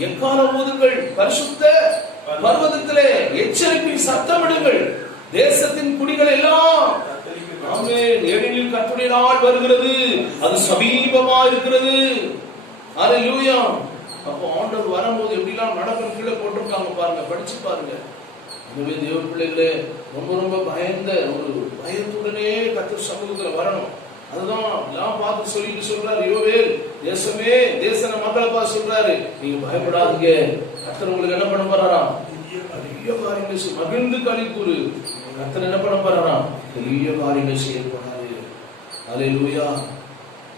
எக்காலம் ஊதுங்கள், பரிசுத்த பர்வதத்திலே எச்சரிப்பின் சத்தமிடுங்கள், தேசத்தின் குடிகள் எல்லாம் ஆமென், ஏனெனில் கர்த்தருடைய நாள் வருகிறது, அது சமீபமா இருக்கிறது. அல்லேலூயா. அப்போ ஆண்டவர் வரும்போது எப்படிலாம் நடக்கும் கீழே போட்டிருக்காங்க பாருங்க, படிச்சு பாருங்க. எனவே தேவ பிள்ளைகளே ரொம்ப ரொம்ப பயந்த ஒரு பயத்துடனே கர்த்தர் சமூகத்துல வரணும். அதுதான் எல்லாம் பார்த்து சொல்லிட்டு சொல்றாரு, யோவேல் தேசமே தேசன மக்களை பார்த்து சொல்றாரு, நீங்க பயப்படாதீங்க, கர்த்தர் உங்களுக்கு என்ன பண்ண போறாராம், பெரிய காரியங்கள் மகிழ்ந்து களிக்கூறு. கர்த்தர் என்ன பண்ண போறாராம், பெரிய காரியங்கள் செய்ய போறாரு. அல்லேலூயா.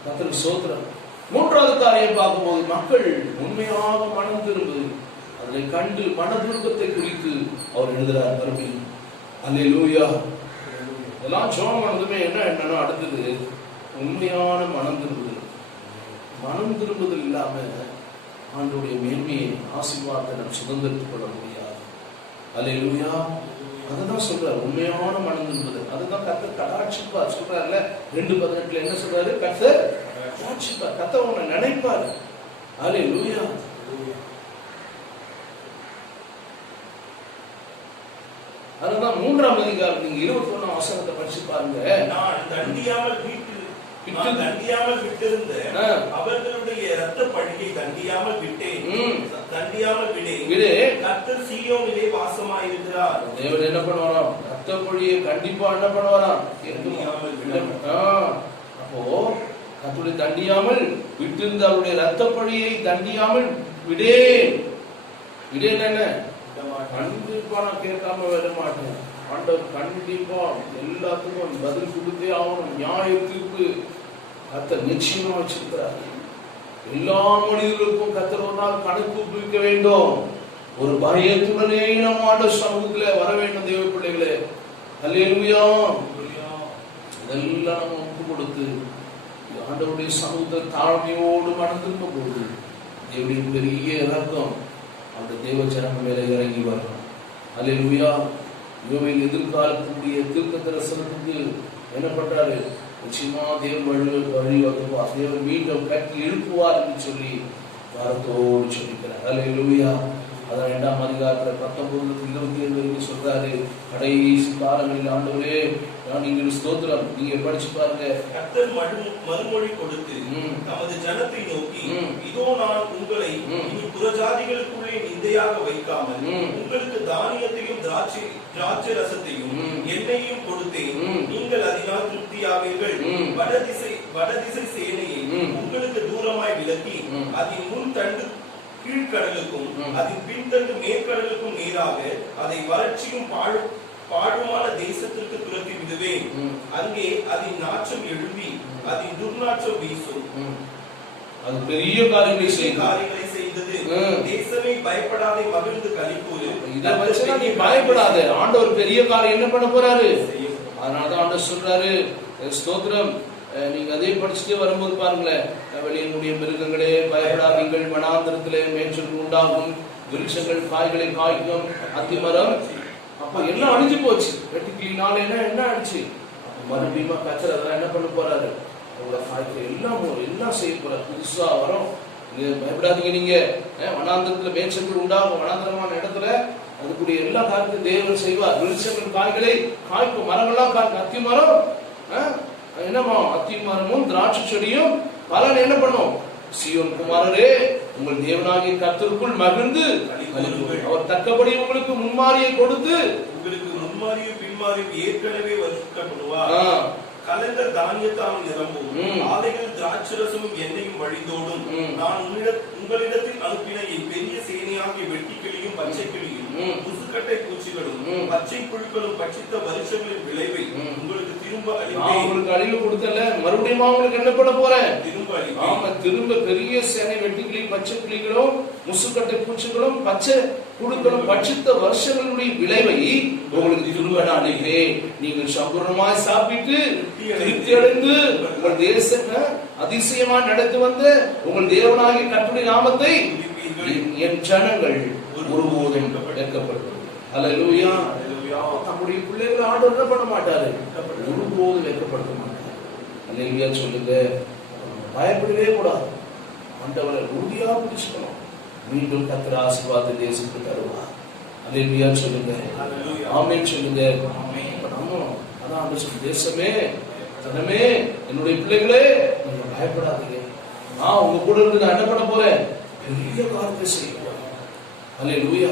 கர்த்தருக்கு ஸ்தோத்திரம். 3வது காரியம் பார்க்கும்போது மக்கள் உண்மையாக மனம் திரும்புது, அதை கண்டு மன திருப்பத்தை குறித்து அவர் எழுதுறார் மறுபடியும். அல்லேலூயா. இதெல்லாம் சோழமானதுமே என்னன்னா அடுத்தது உண்மையான மனம் திரும்புதல். மனம் திரும்புதல் இல்லாம ஆண்டவருடைய மேன்மையை ஆசீர்வாதத்தை நாம் சுதந்திரத்துக் கொள்ள முடியாது. அல்லேலூயா. அதுதான் சொல்றாரு, உண்மையான மனம் திரும்புதல். அதுதான் கர்த்தர் கடாட்சிப்பார் சொல்றாருல 2:18 என்ன சொல்றாரு, கர்த்தர் கடாட்சிப்பார், கர்த்தர் உன்னை நினைப்பார். அல்லேலூயா. அதுதான் 3ஆம் அதிகாரம் நீங்க 21ஆம் வசனத்தை படிச்சு பாருங்க. நான் தண்டியாமல் விட்டிருந்த அவர்களுடைய இரத்த பழியை தண்டியாமல் விட்டேன், கர்த்தர் சீயோனிலே வாசமாயிருக்கிறார். தேவன் என்ன பண்ணுவாராம், இரத்த பழியை கண்டிப்பா என்ன பண்ணுவாராம், அப்போ கர்த்தருடைய தண்டியாமல் விட்டிருந்த அவருடைய இரத்த பழியை தண்டியாமல் விடேன். என்ன கண்டிப்பா நான் கேட்காம வர மாட்டேன். ஆண்டவர் கண்டிப்பா எல்லாத்துக்கும் பதில் கொடுத்தே ஆகணும். நியாயத்திற்கு கர்த்தர் நிச்சயமா வச்சிருக்கிறார். எல்லா மனிதர்களுக்கும் கர்த்தர் ஒரு நாள் கணக்கு ஒப்புவிக்க வேண்டும். ஒரு பயத்துடனே நம்ம ஆண்டவர் சமூகத்துல வர வேண்டும். தேவ பிள்ளைகளே, அல்லேலூயா. இதெல்லாம் நம்ம ஒப்பு கொடுத்து ஆண்டவருடைய சமூகத்தை தாழ்மையோடு மனம் திரும்ப போகுது. தேவனுடைய பெரிய இறக்கம் அந்த தேவ ஜனங்கள் மேலே இறங்கி வரணும். அல்லேலூயா. யோவேல் எதிர்காலத்துடைய தீர்க்க தரிசனத்துக்கு என்ன பண்றாரு, நிச்சயமா தேவன் வழி வகுப்பார், தேவன் மீண்டும் கட்டி எழுப்புவார் என்று சொல்லி வாரத்தோடு சொல்லிக்கிறார். அல்லேலூயா. அதான் 2ஆம் அதிகாரத்துல 19-27 சொல்றாரு, கடைசி காலங்களில் ஆண்டவரே நீங்கள் ஸ்தோத்திரம். நீங்க படிச்சு பாருங்க. கர்த்தர் மறுமொழி கொடுத்து தமது ஜனத்தை நோக்கி, இதோ நான் உங்களை இனி புறஜாதிகளுக்குள்ளே நிந்தையாக வைக்காமல் உங்களுக்கு தானியத்தையும் திராட்சை ரசத்தையும் எண்ணெயையும் கொடுத்தேன், நீங்கள் அதனால் திருப்தியாவீர்கள். வடதிசை சேனையை உங்களுக்கு தூரமாய் விலக்கி அதன் முன் தண்டு கீழ்கடலுக்கும் அதன் பின்தண்டு மேற்கடலுக்கும் நேராக அதை வறட்சியும் பாழுமான தேசத்திற்கு துரத்தி விடுவேன். அங்கே அதன் நாற்றம் எழும்பி அதன் துர்நாற்றம் வீசும். அது பெரிய காரியங்களை செய்தது. தேசமே பயப்படாதே, மகிழ்ந்து களிக்கூறு. இதை வச்சு நீ பயப்படாத, ஆண்டவர் பெரிய காரியம் என்ன பண்ண போறாரு. அதனாலதான் ஆண்டவர் சொல்றாரு, ஸ்தோத்திரம். நீங்க அதே படிச்சுட்டே வரும்போது பாருங்களேன், வெளியினுடைய மிருகங்களே பயப்படாதீங்கள், வனாந்தரத்திலே மேய்ச்சல் உண்டாகும், விருட்சங்கள் காய்களை காய்க்கும், அத்திமரம். அப்ப எல்லாம் அழிஞ்சு போச்சு. வெட்டுக்கிளினால என்ன அடிச்சு, மறுபடியும் கச்சரை என்ன பண்ண போறாரு, எல்லாம் செய்ய போறாரு. புதுசா வரும், பயப்படாதீங்க. நீங்க வனாந்திரத்துல மேய்ச்சல் உண்டாகும். வனாந்திரமான இடத்துல அதுக்குரிய எல்லா காரியத்தையும் தேவன் செய்வார். விருட்சங்கள் காய்களை காய்க்கும். மரங்கள்லாம் அத்தி மரம் என்னமா அத்தி மரமும் திராட்சை செடியும் பலன் என்ன பண்ணும்? சீயோன் குமாரரே, உங்கள் தேவனாகிய கர்த்தருக்குள் மகிழ்ந்து அவர் தக்கபடி உங்களுக்கு முன்மாரியை கொடுத்து உங்களுக்கு முன்மாரியும் பின்மாரியும் ஏற்கனவே வருஷப்படுவார். கலங்கள் தானியத்தால் நிரம்பும், ஆலைகள் திராட்சரசமும் எண்ணெயும் வழிந்தோடும். நான் உங்களிடத்தில் அனுப்பின பெரிய சேனையாகிய வெட்டிக்கிளியும் பச்சை கிளியும் முசுக்கட்டை பூச்சிகளும் பச்சை புழுக்களும் பட்சித்த வருஷங்களின் விளைவை உங்களுக்கு திரும்ப அளிப்பேன். உங்களுக்கு அழிவு கொடுத்தல, மறுபடியும் உங்களுக்கு என்ன பண்ண போறேன்? திரும்ப அளிப்பேன். ஆமா, திரும்ப பெரிய சேனை வெட்டுக்கிளி பச்சை கிளிகளும் முசுக்கட்டை பூச்சிகளும் பச்சை புழுக்களும் பட்சித்த வருஷங்களுடைய விளைவை உங்களுக்கு திரும்ப அளிப்பேன். நீங்கள் சம்பூர்ணமாய் சாப்பிட்டு திருப்தி அடைந்து உங்கள் தேசம் அதிசயமா நடத்தி வந்த உங்கள் தேவனாகிய கர்த்தருடைய நாமத்தை என் ஜனங்கள் ஒருபோதும் வெட்கப்படுவது. அல்லேலூயா. நம்முடைய பிள்ளைகளை ஆண்டவர் என்ன பண்ண மாட்டாரு? ஒருபோதும் வெட்கப்படுத்த மாட்டார். அல்லேலூயா சொல்லுங்க. பயப்படவே கூடாது. ஆண்டவரை உறுதியா பிடிச்சுக்கணும். மீண்டும் கர்த்தர் ஆசீர்வாத தேசத்துக்கு தருவார். அல்லேலூயா சொல்லுங்க. ஆமென் சொல்லுங்க. நம்ம அதான் ஆண்டவர் சொல்லுங்க, தேசமே ஜனமே என்னுடைய பிள்ளைகளே நீங்க பயப்படாதீங்க. உங்க கூட இருந்து நான் என்ன பண்ண போறேன்? பெரிய காரியத்தை செய்ய போறேன். அல்லேலூயா.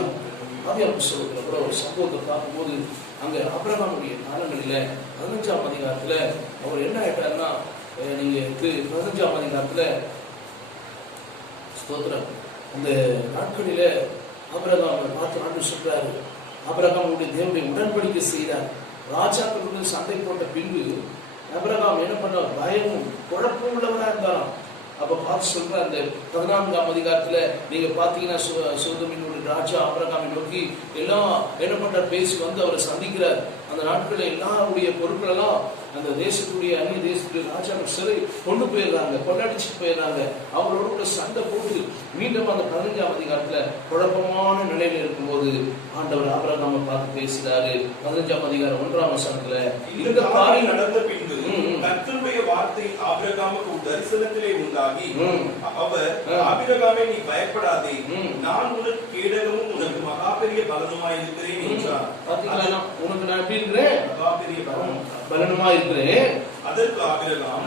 ஆதியாகம புத்தகத்துல கூட ஒரு சம்பவத்தை பார்க்கும்போது அங்க ஆபிரகாமுடைய காலங்களில 15ஆம் அதிகாரத்துல அவர் என்ன ஆயிட்டாருன்னா, நீங்க 15ஆம் அதிகாரத்துல ஸ்தோத்திரம், அந்த நாட்களில ஆபிரகாமை பார்த்து ஆண்டவர் சொல்றாரு, ஆபிரகாமுடைய தேவனுடைய உடன்படிக்கை செய்தார். ராஜாக்களுடன் சண்டை போட்ட பின்பு ஆபிரகாம் என்ன பண்ண? பயமும் குழப்பம் உள்ளவரா இருந்தாராம். அப்ப பார்த்து சொல்ற அந்த 14ஆம் அதிகாரத்துல நீங்க பாத்தீங்கன்னா சோதோமினுடைய ராஜா ஆபிரகாமை நோக்கி எல்லாம் என்ன பண்றார்? பேசி வந்து அவரை சந்திக்கிறார். அந்த நாட்களில் எல்லாருடைய பொருட்கள் எல்லாம் அந்த தேசத்துடைய அந்நிய தேசத்துடைய ராஜாக்கள் சிறை கொண்டு போயிடுறாங்க, கொள்ளடிச்சுட்டு போயிடுறாங்க. அவரோட கூட சண்டை போட்டு மீண்டும் அந்த 15ஆம் அதிகாரத்துல குழப்பமான நிலையில இருக்கும்போது ஆண்டவர் ஆபிரகாமை பார்த்து பேசுறாரு. 15ஆம் அதிகாரம் 1ஆம் வசனத்துல இந்த காரியம் நடந்த பின்பு கர்த்தருடைய வார்த்தை ஆபிரகாமுக்கு தரிசனத்திலே உண்டாகி, அவர் ஆபிரகாமே நீ பயப்படாதே, நான் உனக்கு கேடகமும் உனக்கு மகா பெரிய பலனுமாய் இருக்கிறேன் என்றார். பாத்தீங்களா, உனக்கு நான் எப்படி இருக்கிறேன்? மகா பெரிய பலனுமா இருக்கிறேன். அதற்கு ஆபிரகாம்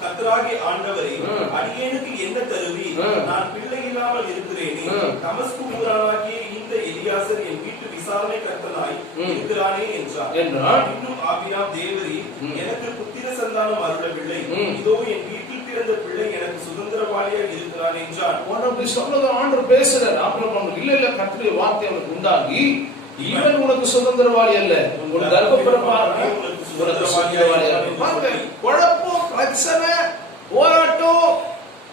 கர்த்தராகிய ஆண்டவரே, அடியேனுக்கு என்ன தருவி? நான் பிள்ளை இல்லாமல் இருக்கிறேனே. தமஸ்கு ஊரானாகிய இந்த எலியாசர் என் வீட்டு விசாரணை கர்த்தனாய் இருக்கிறானே என்றார். இன்னும் ஆபிரகாம், தேவரே, எனக்கு புத்திர சந்தானம் அருளவில்லை. இதோ என் வீட்டில் பிறந்த பிள்ளை எனக்கு சுதந்திரவாளியாக இருக்கிறான் என்றார். அப்படி சொன்னது ஆண்டவர் பேசுறார். ஆபிரகாம் இல்ல கர்த்தருடைய வார்த்தை அவனுக்கு உண்டாகி, இவன் உனக்கு சுதந்திரவாளி அல்ல, உனக்கு கர்ப்பப்பிறப்பாக சுதந்திரவாளி. குழப்பம், பிரச்சனை, போராட்டம்,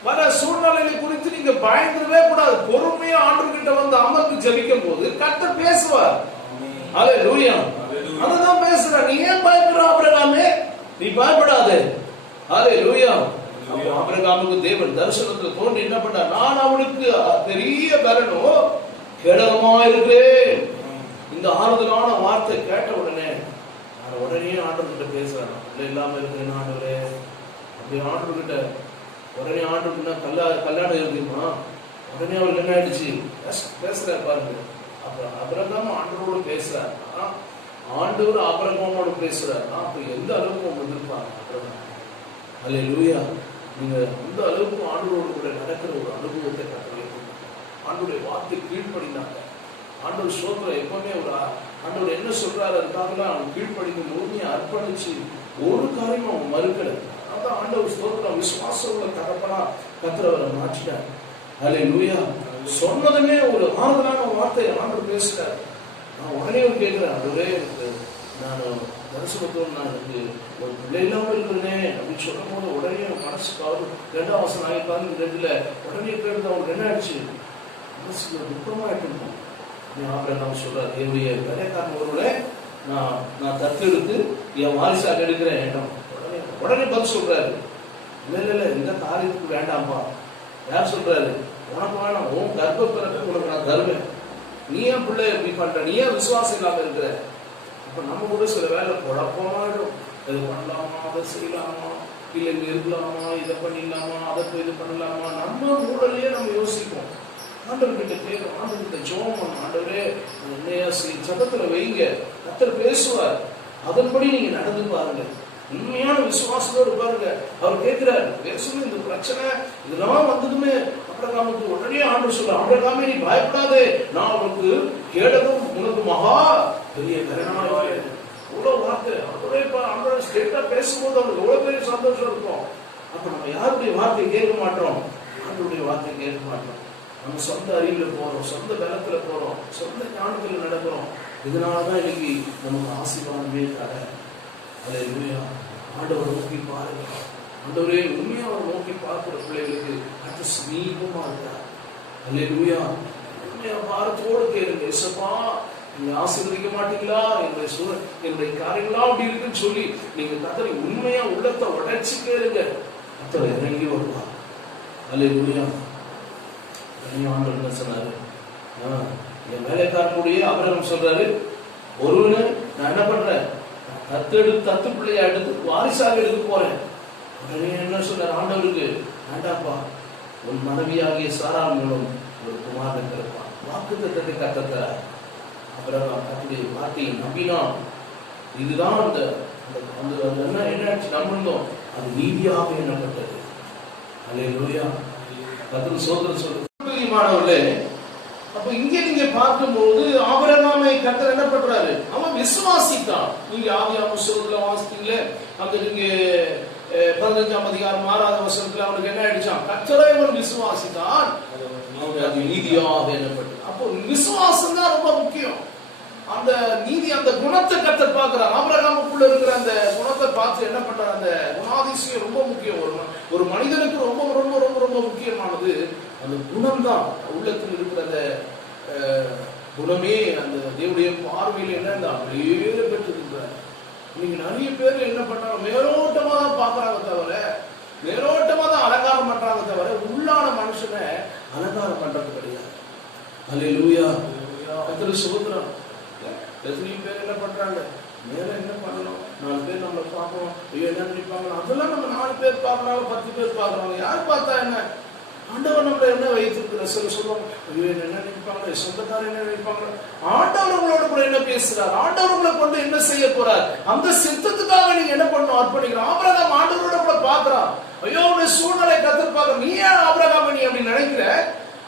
பல சூழ்நிலைகளை குறித்து நீங்க பயந்துடவே கூடாது. பொறுமையா ஆண்டவர்கிட்ட வந்து அமர்ந்து ஜெபிக்கும் போது கர்த்தர் பேசுவார். அல்லேலூயா. அதுதான் பேசுற. நீ ஏன் பயப்படுற ஆபிரகாமே? நீ பயப்படாதே. அல்லேலூயா. ஆபிரகாமுக்கு தேவன் தரிசனத்துல தோன்றி என்ன பண்ணார்? நான் அவனுக்கு பெரிய பலனும் கேடகமா இருக்கிறேன். இந்த ஆறுதலான வார்த்தை கேட்ட உடனே உடனே ஆண்டவர்கிட்ட பேசுறேன். இல்லாம இருக்கிறேன் ஆண்டவரே. அப்படி ஆண்டவர்கிட்ட உடனே ஆண்டவர்கிட்ட கல்யாணம் இருக்குமா? உடனே அவருக்கு என்ன ஆயிடுச்சு? பேசுறாரு பாருங்க. அப்புறம் ஆபிரகாம் ஆண்டவரோடு பேசுறாரு. ஆண்டவர் ஆபிரகாமோடு பேசுறாரு. அப்ப எந்த அளவுக்கு உங்களுக்கு இருப்பாங்க? அல்லேலூயா. நீங்க அந்த அளவுக்கு ஆண்டவரோடு கூட நடக்கிற ஒரு அனுபவத்தை கற்றுக்கணும். ஆண்டவருடைய வார்த்தை கீழ்ப்படினாங்க. ஆண்டவர் சோதனை எப்பவுமே ஒரு ஆண்டவர் என்ன சொல்றாரு அதுக்காக அவன் கீழ்ப்படிந்து முழுமையை அர்ப்பணிச்சு ஒரு காரியமும் அவன் மறுக்கல. அதான் ஆண்டவர் சோதனை விசுவாசம் உள்ள தகப்பனா கர்த்தரை மாற்றினார். அல்லேலூயா. சொன்னதுமே ஒரு ஆறுதலான வார்த்தை ஆண்டவர் பேசுறாரு. நான் உடனே கேட்கிறேன், அதுவே நான் தரிசனத்தோடு நான் ஒரு பிள்ளை இல்லாம இருக்கிறேன் அப்படின்னு சொல்லும் போது உடனே மனசுக்கு அவர் 2ஆம் வசனம் ஆகியிருக்காங்க 2ல உடனே கேட்டு அவருக்கு என்ன ஆயிடுச்சு? மனசுக்கு துக்கமா ஆயிட்டு ஆபிரகாம் சொல்றாரு, என்னுடைய வேலைக்காரன் ஒருவரை நான் தத்தெடுத்து என் வாரிசாக எடுக்கிறேன். உடனே பதில் சொல்றாரு, இல்ல இந்த காரியத்துக்கு வேண்டாம்பா. யார் சொல்றாரு? உனக்கு வேணாம், உன் கர்ப்ப பிறகு உனக்கு நான் தருவேன். நீ ஏன் பிள்ளை எப்படி பண்ற? நீ ஏன் விசுவாசம் இல்லாம இருக்கிற? அப்ப நம்ம கூட சில வேலை குழப்பமாயிடும். அது பண்ணலாமா, அதை செய்யலாமா, இல்லை இங்க இருக்கலாமா, இதை பண்ணிடலாமா, அதை இது பண்ணலாமா, நம்ம ஊழலையே நம்ம யோசிப்போம். ஆண்டவர்கிட்ட கேட்கும், ஆண்டவர்கிட்ட ஜெபம் பண்ண, ஆண்டவரே என்னையா சத்தத்துல வைங்க, கர்த்தர் பேசுவார், அதன்படி நீங்க நடந்து பாருங்க. உண்மையான விசுவாசத்தோடு பாருங்க. அவர் கேட்கிறார், பேசுங்க, இந்த பிரச்சனை இதெல்லாம் வந்ததுமே ஆபிரகாமுக்கு உடனே ஆண்டவர் சொல்ல, ஆபிரகாமே நீ பயப்படாதே, நான் உனக்கு கேடகம், உனக்கு மகா பெரிய கருணாய். இவ்வளவு வார்த்தை ஆண்டவர் ஸ்ட்ரெயிட்டா பேசும்போது அவனுக்கு எவ்வளவு பெரிய சந்தோஷம் இருக்கும். அப்ப நம்ம யாருடைய வார்த்தையை கேட்க மாட்டோம், ஆண்டவருடைய வார்த்தையை கேட்க மாட்டோம். நம்ம சொந்த அறிவுல போறோம், சொந்த பலத்துல போறோம், சொந்த ஞானத்துல நடக்கிறோம். இதனாலதான் இன்னைக்கு நமக்கு ஆசீர்வாதமே தர. அல்லேலூயா. ஆண்டவரை நோக்கி பாருங்க. ஆண்டவரே உண்மையா அவரை நோக்கி பார்க்கிற பிள்ளைகளுக்கு அது சமீபமா இருக்கிறார். அல்லேலூயா. உண்மையா பாரத்தோடு கேளுங்க, இயேசுப்பா நீங்க ஆசீர்வதிக்க மாட்டீங்களா, என்னுடைய காரியங்களா அப்படி இருக்குன்னு சொல்லி நீங்க கர்த்தரை உண்மையா உள்ளத்தை உடைச்சு கேளுங்க, கர்த்தர் இறங்கி வருவார். அல்லேலூயா. ஆண்டவர் என்ன சொன்னாரு, என் வேலைக்காரனுடைய ஆபிரகாம் சொல்றாரு, ஒருவனு நான் என்ன பண்றேன், தத்து பிள்ளைய எடுத்து வாரிசாக எடுத்து போறேன். உடனே என்ன சொல்றாரு ஆண்டவருக்கு, வேண்டாப்பா, உன் மனைவியாகிய சாரா மூலம் ஒரு குமாரன் பிறப்பான். வாக்கு தத்தத்தை கத்தத்த ஆபிரகாம் கர்த்தருடைய வார்த்தையை நம்பினான். இதுதான் அந்த என்ன நம்பினோம், அது நீதியாக எண்ணப்பட்டது. அல்லேலூயா. கர்த்தர் சோதரன் சொல்ற மாணவர்களே, அப்ப இங்கே நீங்க பார்க்கும்போது ஆபிரகாமை கர்த்தர் என்ன பண்றாரு, அவன் விசுவாசித்தான். நீங்க ஆதியாகம புத்தகத்துல வாசித்தீங்களே, அங்க நீங்க 15ஆம் அதிகாரம் 6வது வசனத்துல அவனுக்கு என்ன ஆயிடுச்சான், கர்த்தரை அவன் விசுவாசித்தான், அது நீதியாக எண்ணப்பட்டது. அப்போ விசுவாசம் தான் ரொம்ப முக்கியம். அந்த நீதி, அந்த குணத்தை கர்த்தர் பார்க்கிறார். ஆபிரகாமுக்குள்ள இருக்கிற அந்த குணத்தை பார்த்து என்ன பண்றாரு, அந்த குணாதிசயம் ரொம்ப முக்கியம். ஒரு மனிதனுக்கு ரொம்ப ரொம்ப ரொம்ப ரொம்ப முக்கியமானது அந்த குணம் தான். உள்ளத்தில் இருக்கிற அந்த குணமே அந்த தேவனுடைய பார்வையில் என்ன அப்படியே பெற்றிருக்கிறார். நீங்க நிறைய பேர் என்ன பண்றாங்க, மேலோட்டமா தான் பாக்குறாங்க தவிர, மேலோட்டமா தான் அலங்காரம் பண்றாங்க தவிர, உள்ளான மனுஷனை அலங்காரம் பண்றது கிடையாது. அல்லேலூயா. கர்த்தருக்கு ஸ்தோத்திரம். எத்தனையோ பேர் என்ன பண்றாங்க, மேல என்ன பண்ணணும், 4 பேர் நம்மளை பார்க்கணும், ஐயோ என்ன நினைப்பாங்க, அதெல்லாம் நம்ம 4 பேர் பார்க்கறாங்க, 10 பேர் பார்க்கறாங்க, யார் பார்த்தா என்ன, ஆண்டவர் நம்மள என்ன வைத்திருக்கிற சொல்லுவாங்க, ஐயோ என்ன நினைப்பாங்க, சொந்தக்காரர் என்ன நினைப்பாங்க. ஆண்டவர் உங்களோட கூட என்ன பேசுறார், ஆண்டவர் உங்களை கொண்டு என்ன செய்ய போறார், அந்த சித்தத்துக்காக நீங்க என்ன பண்ணணும், அர்ப்பணிக்கிறோம். ஆபிரகாம் ஆண்டவரோட கூட பார்க்கறான். ஐயோ உன்னுடைய சூழ்நிலை கர்த்தர் பார்க்க, நீ ஏன் ஆபிரகாம் நீ அப்படி நினைக்கிற,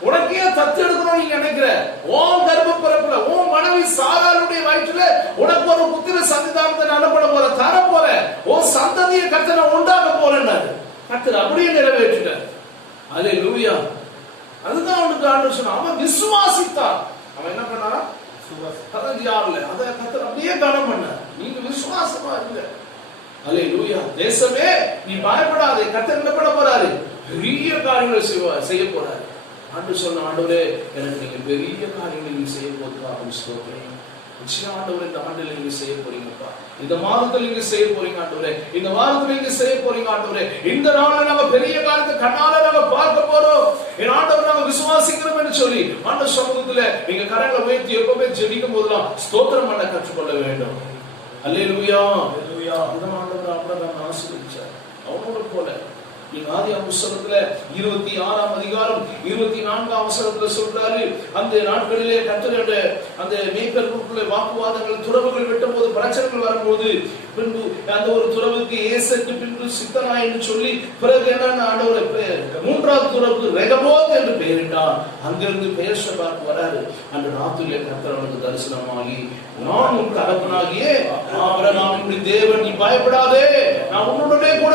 உனக்கே தத்து எடுக்கணும் நீங்க நினைக்கிற, ஓம் கர்ப்ப பிறப்புல ஓம் மனைவி சாராளுடைய வயிற்றுல உனக்கு ஒரு புத்திர சந்திதானத்தை நான் பண்ண போற, தர போற, ஓ சந்ததியை கர்த்தர் நான் உண்டாக்க போறேன்னாரு. கர்த்தர் அப்படியே நிறைவேற்றிட்டார். அல்லேலூயா. அதுதான் அவனுக்கு ஆண்டவர் சொன்னார். அவன் விசுவாசித்தான். அவன் என்ன பண்ணாரா, 16 அதை கர்த்தர் அப்படியே கனம் பண்ணார். நீங்க விசுவாசமா இருங்க. அல்லேலூயா. தேசமே நீ பயப்படாதே, கர்த்தர் என்ன பண்ண போறாரு, பெரிய காரியங்களை செய்ய போறாரு. ஆண்டவர் சொன்ன, ஆண்டவரே எனக்கு நீங்க பெரிய காரியங்கள் நீங்க செய்ய போறீங்க அப்படின்னு சொல்றேன். நிச்சயம் ஆண்டவரே இந்த ஆண்டில் நீங்க செய்ய போறீங்கப்பா, இந்த மாதத்துல நீங்க செய்ய போறீங்க ஆண்டவரே, இந்த வாரத்துல நீங்க செய்ய போறீங்க ஆண்டவரே, இந்த நாள்ல நாம பெரிய காரியத்தை கண்ணால நாம பார்க்க போறோம், என் ஆண்டவர் நாம விசுவாசிக்கிறோம் என்று சொல்லி ஆண்டவர் சமூகத்துல நீங்க கரங்களை உயர்த்தி எப்பவுமே ஜெபிக்கும் போதெல்லாம் ஸ்தோத்திரம் பண்ண கற்றுக்கொள்ள வேண்டும். அல்லேலூயா. அல்லேலூயா. இந்த ஆண்டவர் ஆபிரகாமை ஆசீர்வதிச்சார். அவனோட போல நீங்க ஆதியாகம புத்தகத்துல 26ஆம் அதிகாரம் 24ஆம் வசனத்துல சொல்றாரு, அந்த நாட்களிலே கர்த்தருடைய அந்த மேய்ப்பர்களுக்குள்ள வாக்குவாதங்கள், துறவுகள் வெட்டும் போது பிரச்சனைகள் வரும்போது, பின்பு அந்த ஒரு துறவுக்கு ஏசெட்டு பின்பு சித்தனா என்று சொல்லி பிறகு என்ன ஆண்டவர் 3வது துறவுக்கு ரெகபோத் என்று பெயரிட்டார். அங்கிருந்து பெயர்ஷெபாக்கு வராரு. அந்த ராத்திரியிலே கர்த்தர் அவனுக்கு தரிசனமாகி, நான் உன் தகப்பனாகிய ஆபிரகாமின் தேவன், நீ பயப்படாதே, நான் உன்னுடனே கூட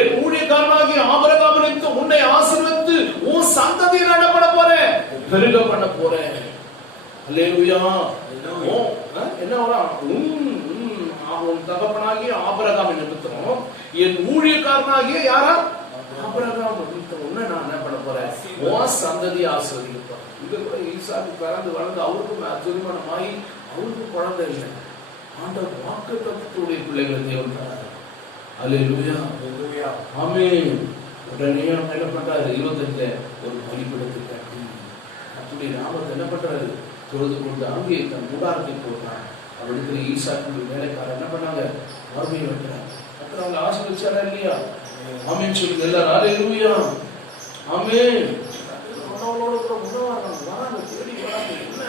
என் ஊழியக்காரனாகிய ஆபிரகாமிற்கு உன்னை ஆசீர்வதித்து உன் சந்ததியை என்ன பண்ண போறேன், பெருக பண்ண போறேன். அல்லேலூயா. என்ன வரா, உன் தகப்பனாகிய ஆபிரகாம் நிமித்தம் என் ஊழியக்காரனாகிய யாரா ஆபிரகாம் நிமித்தம் உன்னை நான் என்ன பண்ண போறேன், உன் சந்ததியை ஆசீர்வதிப்பேன். இது கூட ஈசாக்கு பிறந்து வளர்ந்து அவருக்கும் திருமணமாகி அவருக்கு குழந்தை இல்லை. ஆண்டவர் வாக்குத்தத்தத்துடைய பிள்ளைகளை தேவன் தராரு. அல்லேலூயா. ஆமென். உடனே என்ன பண்றாரு, 25 ஒரு பலிபீடத்தை கட்டி அப்படி நாமத்தை என்ன பண்றாரு, தொழுது கொண்டு அங்கே தன் கூடாரத்தை போட்டான். அவளுக்கு ஈசாக்கு வேலைக்காரர் என்ன பண்ணாங்க, மறுமையை வைக்கிறாங்க. அப்புறம் அவங்க ஆசீர்வதிச்சாரா இல்லையா, ஆமென் சொல்லுங்க எல்லாரும். ஹalleluya. ஆமென். அவங்களோட கூட உணவாங்க வராங்க, தேடி வராங்க. என்ன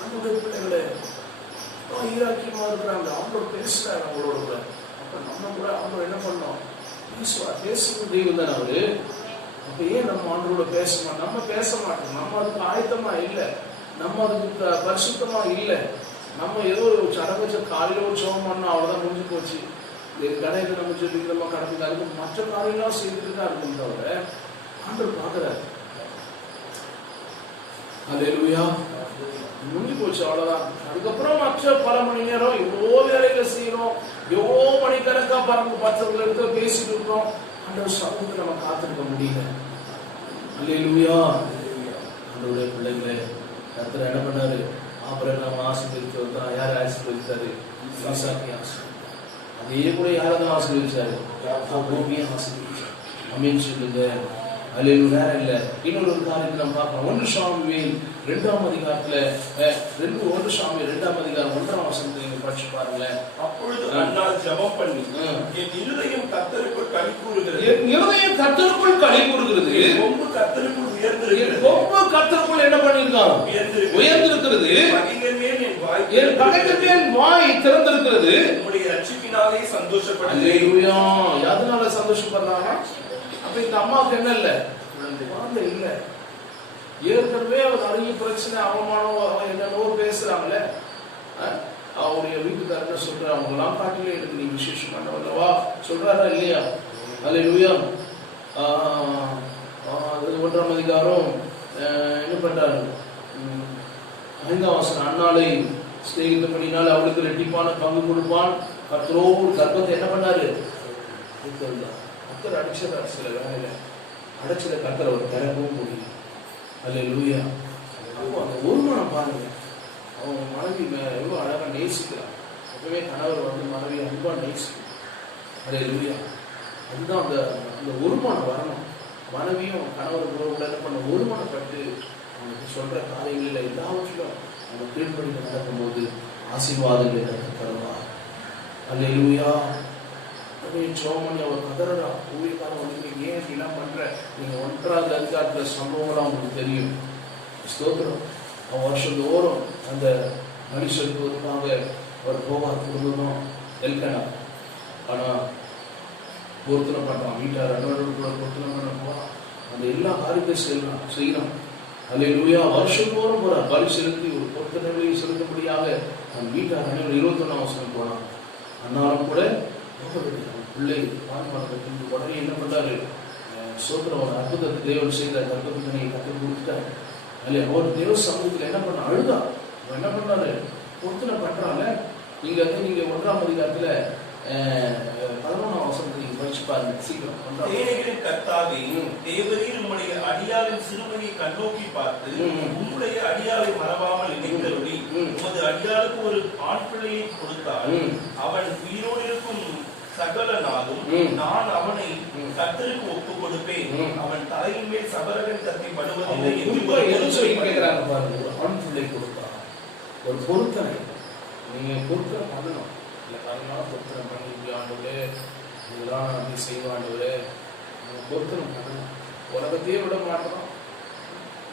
ஆண்டவருடைய பிள்ளைகளே ஈராக்கியமா இருக்கிறாங்க, அவங்களோட பேசுறாங்க அவங்களோட கூட. அப்ப நம்ம கூட அவங்க என்ன பண்ணோம், பேசுகிற தெய்வம் தானே அவரு. அப்ப ஏன் நம்ம ஆண்டவரோட பேச மாட்டோம்? நம்ம பேச மாட்டோம், நம்ம அதுக்கு ஆயத்தமா இல்லை, நம்ம அதுக்கு பரிசுத்தமா இல்லை. நம்ம ஏதோ ஒரு சடங்கு காலையில ஒரு சோகம் பண்ணோம், அவ்வளவுதான் முடிஞ்சு போச்சு. கடையில நம்ம சொல்லிக்கிறோமா கடந்து அதுக்கு மற்ற காரியெல்லாம் செய்துட்டு தான் இருக்கும் தவிர ஆண்டவர் பார்க்கிறாரு. ஹல்லேலூயா. முடிஞ்சு போச்சு, அவ்வளவுதான். அதுக்கப்புறம் மற்ற பல மணி நேரம் எவ்வளோ வேலைகளை செய்யறோம், எவ்வளோ மணிக்கணக்கா பறந்து பச்சவர்கள் இருக்க பேசிட்டு இருக்கோம். ஆண்டவர் சமூகத்தை நம்ம காத்திருக்க முடியல. ஹல்லேலூயா. ஆண்டவருடைய பிள்ளைகளே, கர்த்தர் என்ன பண்ணாரு, ஆபிரகாம் ஆசீர்வதித்து வந்தான். யார் ஆசீர்வதித்தாரு? ஈசாக்கை ஆசீர்வதித்தார். அதே கூட யாரதான் ஆசீர்வதிச்சாரு? யாக்கோபையே ஆசீர்வதிச்சார். ஆமென் சொல்லுங்க. ஹல்லேலூயா. வேற இல்ல. இன்னொரு காரியத்தை நம்ம பார்க்கலாம். 1 சாமுவேல் 2ஆம் அதிகாரத்துல 1 சாமுவேல் 2ஆம் அதிகாரம் 1ஆம் வசனத்தை நீங்க படிச்சு பாருங்களேன். அப்பொழுது அன்னாள் ஜெபம் பண்ணி, என் இருதயம் கர்த்தருக்குள் களி கூறுகிறது, என் இருதயம் கர்த்தருக்குள் களி கூறுகிறது, என் கொம்பு கர்த்தருக்குள் உயர்ந்திருக்கிறது. கொம்பு கர்த்தருக்குள் என்ன பண்ணிருக்கான்? உயர்ந்திருக்கிறது. என் பகைஞர் மேல் வாய் திறந்திருக்கிறது. உம்முடைய ரட்சிப்பினாலே சந்தோஷப்படுகிறேன். ஹல்லேலூயா. எதனால சந்தோஷப்படுறாங்க? அப்ப இந்த அம்மாவுக்கு என்ன இல்ல? குழந்தை இல்ல. ஏற்கனவே அவர் நிறைய பிரச்சனை, அவமானம், என்னென்னோ பேசுறாங்களே. அவருடைய வீட்டுக்காரங்க சொல்ற, அவங்க எல்லாம் காட்டிலே எனக்கு நீ விசேஷம் பண்ணவல்லவா சொல்றாரா இல்லையா? ஹல்லேலூயா. 1ஆம் அதிகாரம் என்ன பண்றாரு? 5ஆம் வசனம், அன்னாளை சிநேகித்தபடினால் அவளுக்கு ரெட்டிப்பான பங்கு கொடுப்பான். கர்த்தரோடு கர்ப்பத்தை என்ன பண்ணாரு? கர்த்தர் அடிச்சதா சில வேலையில அடைச்சத கர்த்தர் அவர் திறக்கவும் முடியும். ஹல்லேலூயா. அப்போ அந்த ஒருமனம் பாருங்க, அவங்க மனைவி எவ்வளவு அழகா நேசிக்கிறார். எப்பவுமே கணவர் வந்து மனைவி அன்பா நேசிக்கிறார். ஹல்லேலூயா. அதுதான் அந்த ஒருமனம் வரணும். மனைவியும் கணவர் கூட என்ன பண்ண ஒருமனப்பட்டு அவங்களுக்கு சொல்ற காரியங்களில் எல்லாவற்றிலும் அவங்க கீழ்ப்படிந்து நடக்கும்போது ஆசீர்வாதங்களை தருவார். ஹல்லேலூயா. சோமன் அவர் கதறா, ஊழியக்காரன் வந்து ஏன் இப்படிலாம் பண்ற? நீங்க 1ஆவது அதிகாரத்துல சம்பவங்களாம் உங்களுக்கு தெரியும். ஸ்தோத்திரம். அவன் வருஷந்தோறும் அந்த மனுஷனுக்கு ஒருக்காக அவர் போவார். குடும்பம் எல்கனா. ஆனா பொருத்தனை பண்றான், வீட்டார் அன்னோட பொருத்தனை பண்ண போறான், அந்த எல்லா காரியத்தையும் செய்யலாம். ஹல்லேலூயா. வருஷந்தோறும் போறார். பலி செலுத்தி ஒரு பொருத்தனை செலுத்தபடியாக அவன் வீட்டார் அன்னோட 21ஆம் வசனம் போனான். அன்னாலும் கூட பிள்ளை பான்பாடு உடனே என்ன பண்றாரு? சோதனை ஒரு அற்புதத்தை தேவன் செய்த கற்பனை கற்றுக் கொடுத்துட்டாரு. அல்ல ஒரு தேவ சமூகத்தில் என்ன பண்ண அழுதா. என்ன பண்ணாரு? பொருத்தனை பண்றாங்க. நீங்க 1ஆம் அதிகாரத்துல 11ஆம் வசனத்தை நீங்க படிச்சு பாருங்க. சீக்கிரம் பண்றாங்க. கர்த்தாவே, தேவரீர் உம்முடைய அடியாளின் சிறுமையை கண்ணோக்கி பார்த்து உம்முடைய அடியாளை மறவாமல் நினைத்தருளி உமது அடியாளுக்கு ஒரு ஆண் பிள்ளையை கொடுத்தால் அவன் உயிரோடு இருக்கும் சகல நாளும் நான் அவனை கர்த்தருக்கு ஒப்புக் கொடுப்பேன். அவன் தலையின் மேல் சபரகன் கத்தி படுவதில்லை என்று கேட்கிறாங்க பாருங்க. ஆண் பிள்ளை கொடுப்பான். ஒரு பொருத்தனை நீங்க பொருத்தனை பண்ணணும். இல்லை அதனால பொருத்தனை பண்ணி ஆண்டவரே இதெல்லாம் அப்படி செய்வாண்டவரே பொருத்தனை பண்ணணும். உலகத்தையே விட மாட்டோம்.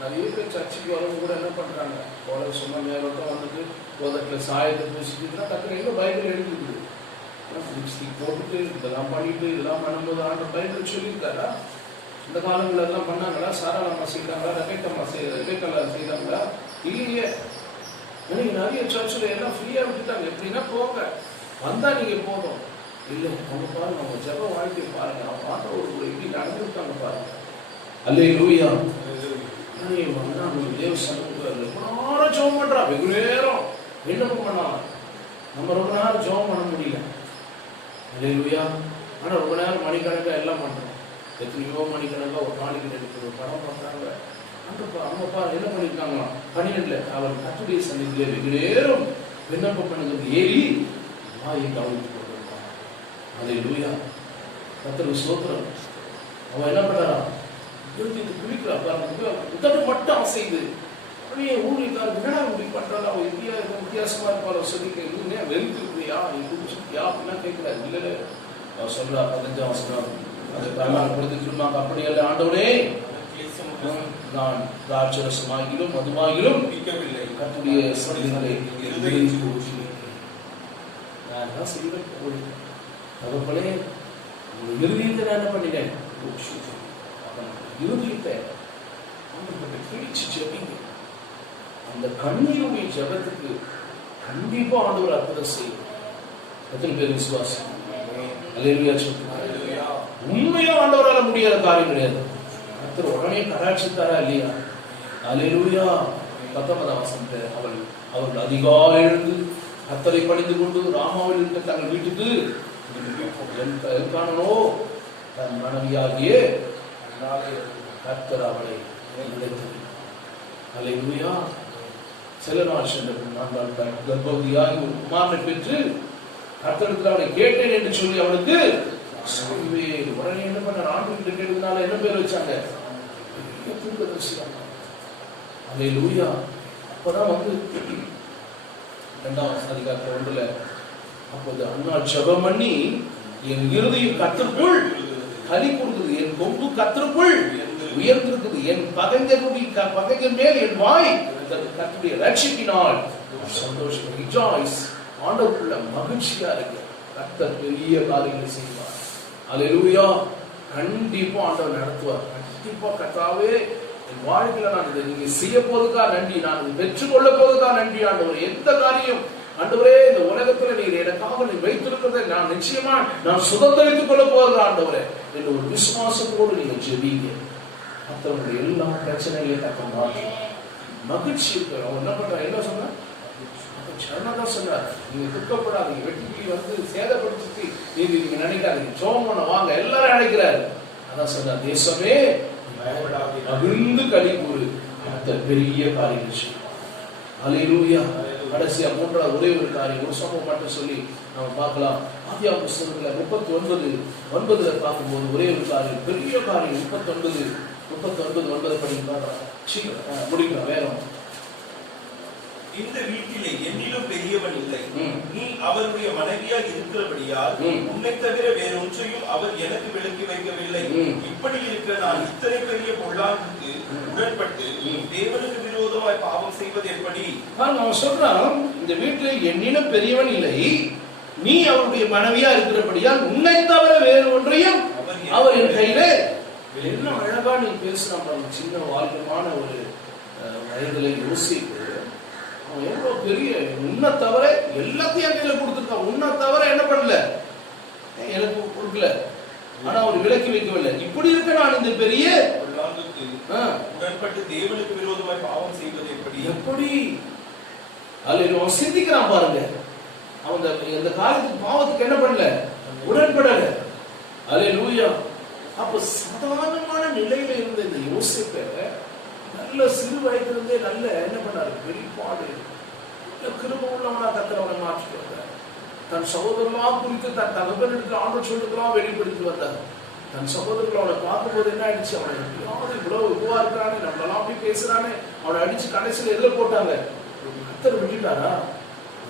நிறைய பேர் சர்ச்சைக்கு வரவங்க கூட என்ன பண்றாங்க? உலக சும்மா மேலோட்டம் வந்துட்டு உலகத்துல சாயத்தை பூசிக்கிட்டுனா டக்குனு எங்க பைபிள் எழுதிக்குது. லிப்ஸ்டிக் போட்டுட்டு இதெல்லாம் பண்ணிட்டு இதெல்லாம் பண்ணும்போது ஆண்டவர் பைபிள் சொல்லியிருக்காரா? இந்த காலங்கள் எல்லாம் பண்ணாங்களா? சாராளமா செய்தாங்களா? ரகேட்டமா செய்தாங்களா? இல்லையே. நீங்க நிறைய சர்ச்சில் எல்லாம் ஃப்ரீயா விட்டுட்டாங்க. எப்படின்னா போங்க, வந்தா நீங்க போதும். இல்லை அவங்க பாருங்க, அவங்க ஜெப வாழ்க்கை பாருங்க, அவங்க ஆண்டவர் எப்படி நடந்துருக்காங்க பாருங்க. அல்லேலூயா. வந்தா நம்ம தேவ சமூகத்தில் ரொம்ப நேரம் ஜெபம் பண்றா, வெகு நேரம் விண்ணப்பம் பண்ணலாம். நம்ம ரொம்ப நேரம் ஜெபம் பண்ண முடியல. அல்லேலூயா. ஆனா ரொம்ப நேரம் மணிக்கணக்கா எல்லாம் பண்றோம். எத்தனையோ மணிக்கணக்கா ஒரு நாளைக்கு எடுத்து படம் பண்றாங்க. அம்மாப்பா என்ன பண்ணிருக்காங்க? 12 அவர் கர்த்தருடைய சந்நிதியிலே வெகு நேரம் விண்ணப்பம் பண்ணுறது ஏறி வாயை கவனித்து கொண்டிருப்பான். அல்லேலூயா. கர்த்தருக்கு ஸ்தோத்திரம். அவன் என்ன பண்றா? திருத்திட்டு குளிக்கிறா பாருங்க. உதடு மட்டும் அசைது அப்படியே ஊழியக்காரர் என்னடா இப்படி பண்றாங்க? அவன் வித்தியாசமா இருப்பார் சொல்லிக்க வெறுத்துக்கிறியா நீ குடிச்சிருக்கியா அப்படின்னா கேட்கிறாரு. இல்லை அவர் சொல்றா 15ஆம் வசனம், அதுக்கெல்லாம் கொடுத்துட்டு இருந்தாங்க. அப்படி அல்ல ஆண்டவரே, நான் திராட்சரசமாகிலும் மதுவாகிலும் கர்த்தருடைய சமூகத்திலே நான் என்ன செய்வேன்? தகப்பனே, உங்க இருதயத்தை நான் என்ன பண்ணிட்டேன்? இருதயத்தை கிழிச்சு ஜெபிங்க. அந்த கண்ணீருடைய ஜெபத்துக்கு கண்டிப்பா ஆண்டவர் அற்புதம் செய்யும். எத்தனை பேர் விசுவாசம்? அல்லேலூயா சொல்லுங்க. உண்மையா ஆண்டவரால முடியாத காரியம் கிடையாது. கர்த்தர் உடனே கடாட்சித்தாரா இல்லையா? அல்லேலூயா. 19ஆம் வசனத்தை அவர்கள் அதிகாலை எழுந்து கர்த்தரை பணிந்து கொண்டு ராமாவில் இருந்த தங்கள் வீட்டுக்கு எல்கானோ தன் மனைவியாகிய கர்த்தர் அவளை நினைத்தது. அல்லேலூயா. சில நாள் சென்ற நான் கர்ப்பவதியாகி ஒரு குமாரனை பெற்று கர்த்தரிடத்தில் அவனை கேட்டேன் என்று சொல்லி அவனுக்கு உடனே என்ன பண்ண ஆண்டு கேட்டதுனால என்ன பேர் வச்சாங்க? அல்லேலூயா. அப்பதான் வந்து 2ஆம் அதிகாரத்துல 1 அப்போது அன்னாள் ஜெபம் பண்ணி, என் இருதயம் கர்த்தருக்குள் களி கொடுக்குது, என் கொம்பு கர்த்தருக்குள் உயர்ந்திருக்குது, என் பகைஞர் மேல் என் வாய் கர்த்தருடைய ரட்சிப்பினால் சந்தோஷம். ரிஜாய்ஸ். ஆண்டவருக்குள்ள மகிழ்ச்சியா இருக்கு. கர்த்தர் பெரிய காரியங்களை செய்வார். அல்லேலூயா. கண்டிப்பா ஆண்டவர் நடத்துவார். கண்டிப்பா கர்த்தாவே, என் வாழ்க்கையில நான் இதை நீங்க செய்ய போதுக்கா நன்றி, நான் இதை பெற்றுக்கொள்ள போதுக்கா நன்றி ஆண்டவர். எந்த காரியம் ஆண்டவரே இந்த உலகத்துல நீர் எனக்காக நீ வைத்திருக்கிறதை நான் நிச்சயமா நான் சுதந்திரித்துக் கொள்ள போகிற ஆண்டவரே என்ற ஒரு விசுவாசத்தோடு நீங்க ஜெபிங்க. மற்றவங்களுடைய எல்லா பிரச்சனைகளையும் தக்க மாற்றும். மகிழ்ச்சி இருக்கு. அவன் என்ன பண்றான்? என்ன சொன்ன? சொன்னதான் சொன்னார், நீங்க துக்கப்படாதீங்க, வெட்டி வந்து சேதப்படுத்தி நீங்க நினைக்காதீங்க, சோம் பண்ண வாங்க, எல்லாரும் அழைக்கிறாரு. அதான் சொன்னார், தேசமே மகிழ்ந்து களி கூறு, அந்த பெரிய காரியம். அல்லேலூயா. கடைசியா 3வது ஒரே ஒரு காரியம், ஒரு சம்பவம் மட்டும் சொல்லி நம்ம பார்க்கலாம். ஆதியாகம புத்தகத்துல 39:9 பார்க்கும்போது ஒரே ஒரு காரியம், பெரிய காரியம். 39:9 படிக்கலாம், முடிக்கலாம் வேகம். இந்த வீட்டிலே என்னிலும் பெரியவன் இல்லை, நீ அவருடைய மனைவியாக இருக்கிறபடியால் உன்னை தவிர வேறொன்றையும் அவர் எனக்கு விலக்கி வைக்கவில்லை. இப்படி இருக்க நான் இத்தனை பெரிய பொல்லாங்குக்கு உடன்பட்டு தேவனுக்கு விரோதமாய் பாவம் செய்வது எப்படி? அவன் சொல்றான், இந்த வீட்டில் என்னிலும் பெரியவன் இல்லை, நீ அவருடைய மனைவியா இருக்கிறபடியால் உன்னை தவிர வேறு ஒன்றையும் அவர் என் கையில. என்ன அழகா நீ பேசுறான். சின்ன வாழ்க்கமான ஒரு வயதுல யோசிப்பு. அவன் எவ்வளவு பெரிய, உன்னை தவிர எல்லாத்தையும் கையில கொடுத்துருக்கான். உன்னை தவிர என்ன பண்ணல, எனக்கு கொடுக்கல, ஆனா அவர் விலக்கி வைக்கவில்லை. இப்படி இருக்க நான் இந்த பெரிய உடன்பட்டு தேவனுக்கு விரோதமாய் பாவம் செய்வது எப்படி? அவன் சிந்திக்கிறான் பாருங்க. அவன் இந்த காலத்துக்கு பாவத்துக்கு என்ன பண்ணல, உடன்படல. அல்லேலூயா. அப்ப சாதாரணமான நிலையில இருந்த இந்த யோசேப்பை நல்ல சிறு வயதிலிருந்தே நல்ல என்ன பண்ணாரு, வெளிப்பாடு, கிருபை உள்ளவனா கர்த்தர் மாற்றி வந்தார். தன் சகோதரர்களா குறித்து தன் தகவலுக்கு ஆண்டு சொல்லுக்கெல்லாம் வெளிப்படுத்தி வந்தார். தன் சகோதரர்கள் அவனை பார்க்கும்போது என்ன ஆயிடுச்சு, அவனை எப்படியாவது இவ்வளவு இதுவா இருக்கானே, நம்மளெல்லாம் போய் பேசுறானே, அவனை அடிச்சு கடைசியில் எதில் போட்டாங்க, கர்த்தர் விட்டுட்டாரா?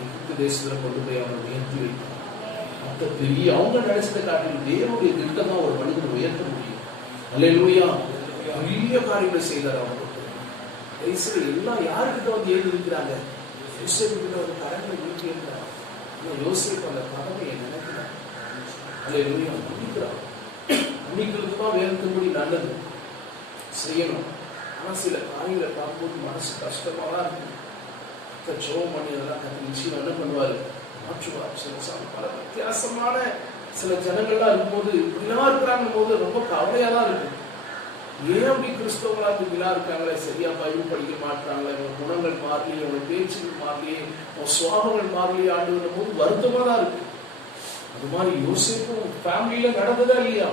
எகிப்து தேசத்துல கொண்டு போய் அவனை உயர்த்தி வைத்தார். மற்ற பெரிய அவங்க நினைச்சதை காட்டிலும் தேவனுடைய திட்டம் தான் ஒரு மனிதனை உயர்த்த முடியும். அல்லேலூயா. பெரிய காரியங்களை செய்தார். அவனுக்கு எல்லாம் யாருக்கிட்ட வந்து எழுதி இருக்கிறாங்க, யோசேப்புக்கிட்ட ஒரு கடமை நீக்கி இருக்கிறார். யோசேப்பு அந்த கடமையை நினைக்கிறார். அல்லேலூயா. முடிக்கிறார். முடிக்கிறதுக்கு தான் வேறுபடி நல்லது செய்யணும். ஆனா சில காரியங்களை பார்க்கும்போது மனசு கஷ்டமா தான் இருக்கு. ஜெபம் பண்ணி அதெல்லாம் நிச்சயம் என்ன பண்ணுவாரு, மாற்றுவார். பல வித்தியாசமான சில ஜனங்கள்லாம் இருக்கும்போது இப்படிலாம் இருக்கிறாங்க போது ரொம்ப கவலையா தான் இருக்கு. ஏன் அப்படி கிறிஸ்தவங்களா இப்படிலா இருக்காங்களே, சரியா பைபிள் படிக்க மாட்டாங்களே, அவங்க குணங்கள் மாறலையே, அவங்க பேச்சுகள் மாறலையே, அவங்க சுவாபங்கள் மாறலையே ஆண்டு போது வருத்தமா தான் இருக்கு. அது மாதிரி யோசிப்பும் ஃபேமிலியில நடந்ததா இல்லையா?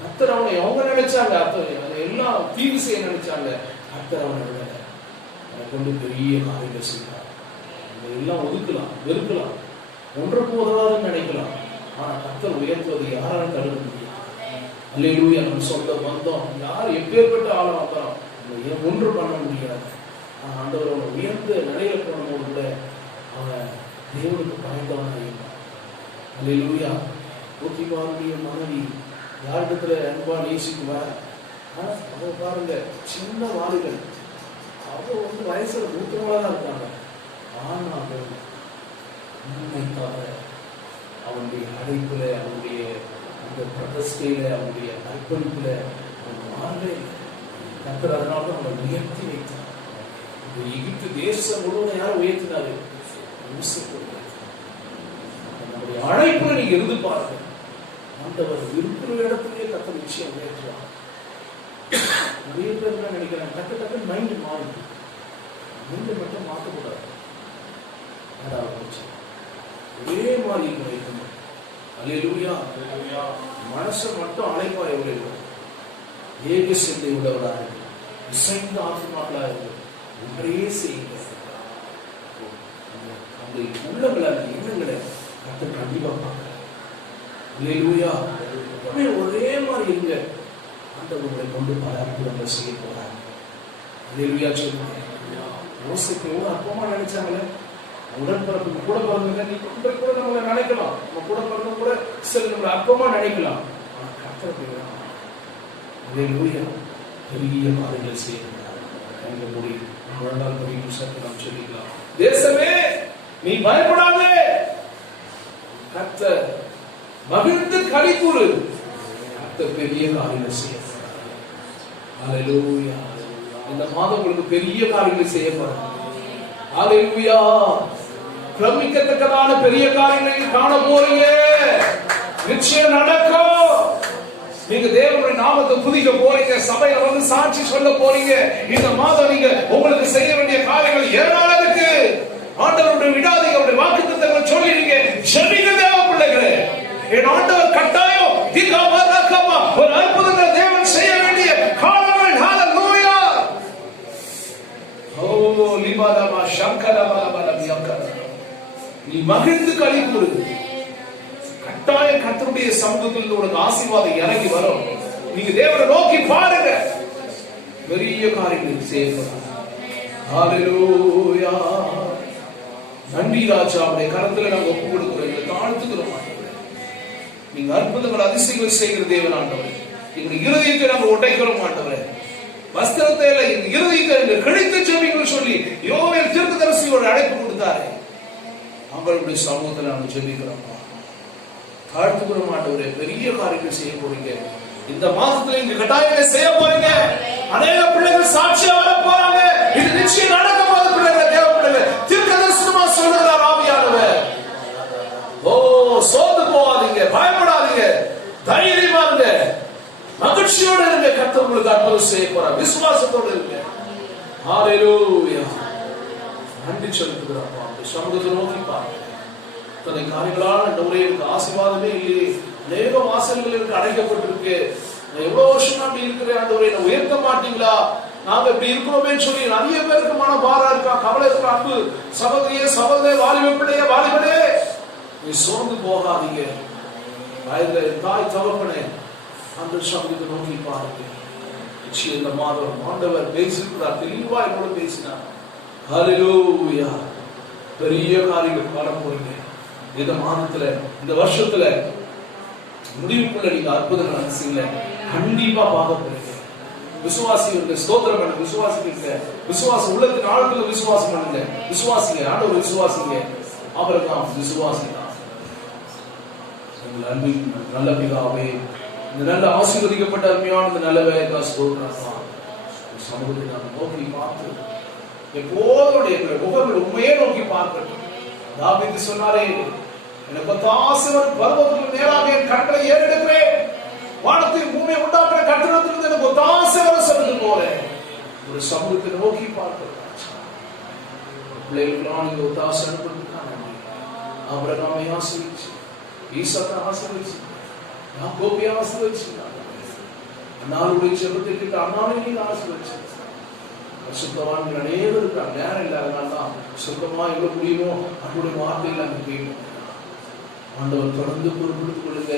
கர்த்தர் அவனை அவங்க நினைச்சாங்க, அதை எல்லாம் தீவு செய்ய நினைச்சாங்க. கர்த்தர் அவனை கொண்டு பெரிய காரியங்கள் செய்யலாம். எல்லாம் ஒதுக்கலாம், வெறுக்கலாம், ஒன்றுக்கு உதவாதுன்னு நினைக்கலாம். ஆனா கர்த்தர் உயர்த்துவது யாராலும் தடுக்க முடியும். அல்லேலூயா. நம்ம சொல்ல வந்தோம், யார் எப்பேற்பட்ட ஆளா வந்தோம், ஒன்று பண்ண முடியாது. ஆண்டவர் அவனை உயர்ந்த நிலையில போனபோது கூட அவன் தேவனுக்கு பயந்தவனாக இருந்தான். அல்லேலூயா. போத்திபாருடைய மனைவி யாரிடத்துல அன்பா நேசிக்குவேன். அவ பாருங்க, சின்ன வாலிகள், அவ வயசுல மூத்தவங்களா தான் இருக்காங்க. ஆனாலும் உண்மைக்காக அவனுடைய அழைப்புல, அவனுடைய அந்த பிரதிஷ்டையில, அவனுடைய அர்ப்பணிப்புல அவன் மாறவே இல்லை. கர்த்தர் அதனால அவனை உயர்த்தி வைத்தார். எகிப்து தேசம் முழுவதும் யாரும் உயர்த்தினாரு? நம்முடைய அழைப்புல நீங்க இருந்து பாருங்க, ஆண்டவர் இருக்கிற இடத்துலயே கர்த்தர் நிச்சயம் உயர்த்துவார். நிறைய பேர் தான் நினைக்கிறாங்க, டக்கு டக்குன்னு மைண்ட் மாறுது. மைண்டை மட்டும் மாற்றக்கூடாது. ஒரே மாதிரி இருக்கணும். அல்லேலூயா. மனசை மட்டும் அழைப்பா எவ்வளவு ஏக சிந்தை உள்ளவராக இருக்கு, இசைந்த ஆத்மாக்களா இருக்கு. ஒன்றே செய்யுங்க. அந்த உள்ளங்களை, அந்த எண்ணங்களை கர்த்தர் கண்டிப்பா பார்க்க. அல்லேலூயா. ஒரே மாதிரி இருங்க. ஆண்டவர்களை கொண்டு பல அற்புதங்கள் செய்ய போறாங்க. அல்லேலூயா சொல்லுங்க. யோசிப்பு எவ்வளவு அற்பமா நினைச்சாங்களே. உடன்பிறப்பு கூட பிறந்த நீ கூட நம்மளை நினைக்கலாம், நம்ம கூட பிறந்த கூட சில நம்மளை அற்பமா நினைக்கலாம். பெரிய காரியங்கள் செய்யலாம். நாம் சொல்லிக்கலாம், தேசமே நீ பயப்படாதே, கர்த்தர் மகிழ்ந்து களிகூறு, கர்த்தர் பெரிய காரியங்கள் செய்ய. அல்லேலூயா. இந்த மாதம் உங்களுக்கு பெரிய காரியங்கள் செய்ய போறாங்க. அல்லேலூயா. பிரமிக்கத்தக்கதான பெரிய காரியங்களை காண போறீங்க. நிச்சயம் நடக்கும். நீங்க தேவனுடைய நாமத்தை துதிக்க போறீங்க. சபையில வந்து சாட்சி சொல்ல போறீங்க. இந்த மாதம் நீங்க உங்களுக்கு செய்ய வேண்டிய காரியங்கள் ஏராளம் இருக்கு. ஆண்டவருடைய விடாதீங்க, அவருடைய வாக்குத்தத்தங்களை சொல்லிடுங்க. ஜெபிங்க தேவ பிள்ளைகளே. என் ஆண்டவர் கட்டாயம் ஒரு அற்புதங்களை தேவன் செய்ய வேண்டிய காலங்கள். ஹalleluya. ஓ லிபாலமா ஷங்கலபலபலபியக்க. நீ மகிழ்ந்து களிகூறு. கட்டாயம் கர்த்தருடைய சமூகத்தில் உங்களுக்கு ஆசீர்வாதம் இறங்கி வரும். நீங்க தேவனை நோக்கி பாருங்க, பெரிய காரியங்களை செய்யலாம். ஹalleluya. நன்றி ராஜா, அவருடைய கரத்துல நாங்க ஒப்பு கொடுக்கிறோம், தாழ்த்துக்கிறோம். நீங்க அற்புதங்கள் அதிசயங்கள் செய்கிற தேவன் ஆண்டவரே. எங்களுடைய இருதயத்தை நாங்கள் உடைக்கிறோம் ஆண்டவரே. வஸ்திரத்தை இருதயத்தை கிழித்து ஜெபிங்கள் சொல்லி யோவேல் தீர்க்கதரிசி ஒரு அழைப்பு கொடுத்தாரு. அவங்களுடைய சமூகத்தில் நாங்கள் ஜெபிக்கிறோம், தாழ்த்துக்கிறோம் ஆண்டவரே. பெரிய காரியங்கள் செய்ய போறீங்க. இந்த மாதத்துல இங்க கட்டாயங்களை செய்ய போறீங்க. அநேக பிள்ளைகள் சாட்சியா வர போறாங்க. இது நிச்சயம் நடக்க போகுது. பிள்ளைகள், தேவ பிள்ளைகள், தீர்க்கதரிசனமா சொல்லுகிறார் ஆவியானவர். ஓ, சோர்ந்து போகாதீங்க, பயப்படாதீங்க, தைரியமா இருங்க, மகிழ்ச்சியோட இருங்க. கர்த்தர் உங்களுக்கு அற்புதம் செய்ய போறார். விசுவாசத்தோடு இருங்க. ஹalleluya. நன்றி செலுத்துகிறோம். சமூகத்தை நோக்கி பாருங்க. தன்னை காரியங்களால் இந்த உரைக்கு ஆசீர்வாதமே இல்லையே. அநேக வாசல்கள் எனக்கு அடைக்கப்பட்டிருக்கு. எவ்வளவு வருஷம் அப்படி இருக்கிறேன் ஆண்டவரே, என்னை உயர்த்த மாட்டீங்களா? நாங்க இப்படி இருக்கிறோமே சொல்லி நிறைய பேருக்கு மன பாரம் இருக்கா, கவலை இருக்கா. அன்பு சகோதரியே, சகோதரே, வாலிப பிள்ளையே, வாலிபனே, நீ சோர்ந்து போகாதீங்க. தாய் தகப்பனே, அந்த சமூகத்தை நோக்கி பாருங்க. நிச்சயம் இந்த மாதம் ஆண்டவர் பேசியிருக்கிறார், தெளிவா என்னோட பேசினார். ஹalleluya. பெரிய காரியங்கள் காண போறீங்க. இந்த மாதத்துல, இந்த வருஷத்துல முடிவுக்குள்ள நீங்க அற்புதங்கள் அரசியல கண்டிப்பா பார்க்க போறீங்க. விசுவாசிகளுக்கு ஸ்தோத்திரம் பண்ணுங்க. விசுவாசிக்க விசுவாச உள்ளத்தின் ஆழத்துல விசுவாசம் பண்ணுங்க. விசுவாசிங்க, ஆண்டவர் விசுவாசிங்க. ஆபிரகாம் விசுவாசிதான். உங்கள் அன்பின் நல்ல பிதாவே, இந்த நல்ல ஆசீர்வதிக்கப்பட்ட அருமையான இந்த நல்ல வேலைக்காக ஸ்தோத்திரம். சமூகத்தை நாம் நோக்கி பார்த்து எப்போதுடைய முகங்கள் உண்மையே நோக்கி பார்க்கட்டும். தாவீது சொன்னாரே, எனக்கு ஒத்தாசைவர் பர்வதத்துக்கு நேராக என் கண்களை ஏறெடுக்கிறேன், வானத்தில் பூமியை உண்டாக்குற கட்டிடத்திலிருந்து எனக்கு ஒத்தாசைவர் சொன்னது போல ஒரு சமூகத்தை நோக்கி பார்க்கிறோம். பிள்ளைகளுக்கெல்லாம் நீங்க ஒத்தாசை அனுப்புறதுக்கான ஆபிரகாமை ஆசீர்வதிச்சு, ஈசாக்கை ஆசீர்வதிச்சு, யாக்கோபை ஆசீர்வதிச்சு, அண்ணாளுடைய ஜெபத்தை கேட்டு அண்ணாவை நீங்க ஆசீர்வதிச்சு. சுத்தவான்கள் அநேகம் இருக்காங்க. நேரம் இல்லாதனால தான் சுத்தமா எவ்வளவு முடியுமோ அவருடைய வார்த்தைகள் அங்க கேட்கும். ஆண்டவர் தொடர்ந்து பொறுப்படுத்திக் கொள்ளுங்க.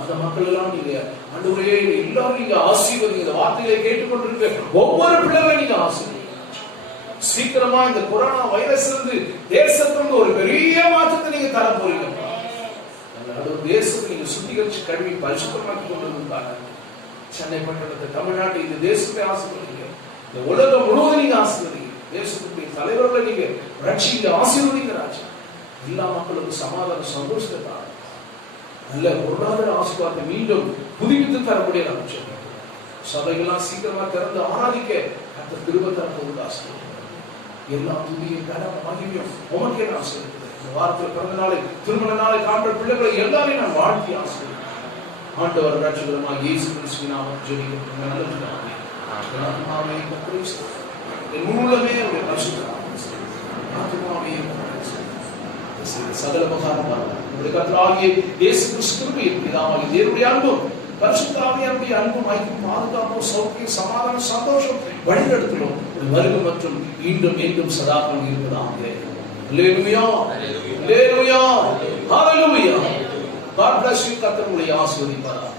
அந்த மக்கள் எல்லாம் நீங்க ஆண்டவரே எல்லாரும் நீங்க ஆசீர்வதிங்க. இந்த வார்த்தைகளை கேட்டுக்கொண்டிருக்க ஒவ்வொரு பிள்ளைகளும் நீங்க ஆசீர்வதிங்க. சீக்கிரமா இந்த கொரோனா வைரஸ் இருந்து தேசத்திலிருந்து ஒரு பெரிய மாற்றத்தை நீங்க தர போறீங்க. தேசத்தை நீங்க சுத்திகரிச்சு கழுவி பரிசுத்தமாக்கி கொண்டு வந்தாங்க. சென்னை பட்டணத்தை, தமிழ்நாட்டை, இந்த தேசத்தை ஆசீர்வதிங்க. இந்த உலகம் முழுவதும் நீங்க ஆசீர்வதிங்க. தேசத்துடைய தலைவர்களை நீங்க ரட்சிங்க, ஆசீர்வதிங்க ராஜா. எல்லா மக்களுக்கும் சமாதான சந்தோஷத்தை தாங்க. நல்ல பொருளாதார ஆசீர்வாதத்தை மீண்டும் புதுப்பித்து தரக்கூடிய நம்ம சபைகள்லாம் சீக்கிரமா திறந்து ஆராதிக்க அந்த திரும்ப தரப்போது ஆசீர்வாதம். எல்லா துதிய கனம் மகிமையும் உமக்கே நான் செலுத்துகிறேன். இந்த வாரத்தில் பிறந்த நாளை, திருமண நாளை காண்ற பிள்ளைகளை எல்லாரையும் நான் வாழ்த்தி ஆசீர்வதிக்கிறேன். ஆண்டவர் ரட்சகருமாகிய இயேசு கிறிஸ்துவின் நாமத்தில் ஜெபிக்கிறேன். நல்ல பிதாவே, என் ஆத்துமாவே கர்த்தரை ஸ்தோத்திரம். என் முழுமே அவருடைய பரிசுத்த நாமத்தை ஆத்துமாவே கர்த்தரை ஸ்தோத்திரம். சகல உபகாரமாக உங்களுடைய கர்த்தராகிய இயேசு கிறிஸ்துவின் பிதாவாகிய தேவனுடைய அன்பும் பரிசுத்த ஆவியானவருடைய அன்பும் ஐக்கியம் பாதுகாப்பும் சௌக்கியம் சமாதானம் சந்தோஷம் வழிநடத்தலும் வருகை மற்றும் மீண்டும் மீண்டும் சதாக்கள் இருப்பதாக. அல்லேலூயா, அல்லேலூயா, ஹல்லேலூயா. God bless you. கர்த்தர் உங்களை ஆசீர்வதிப்பாராக.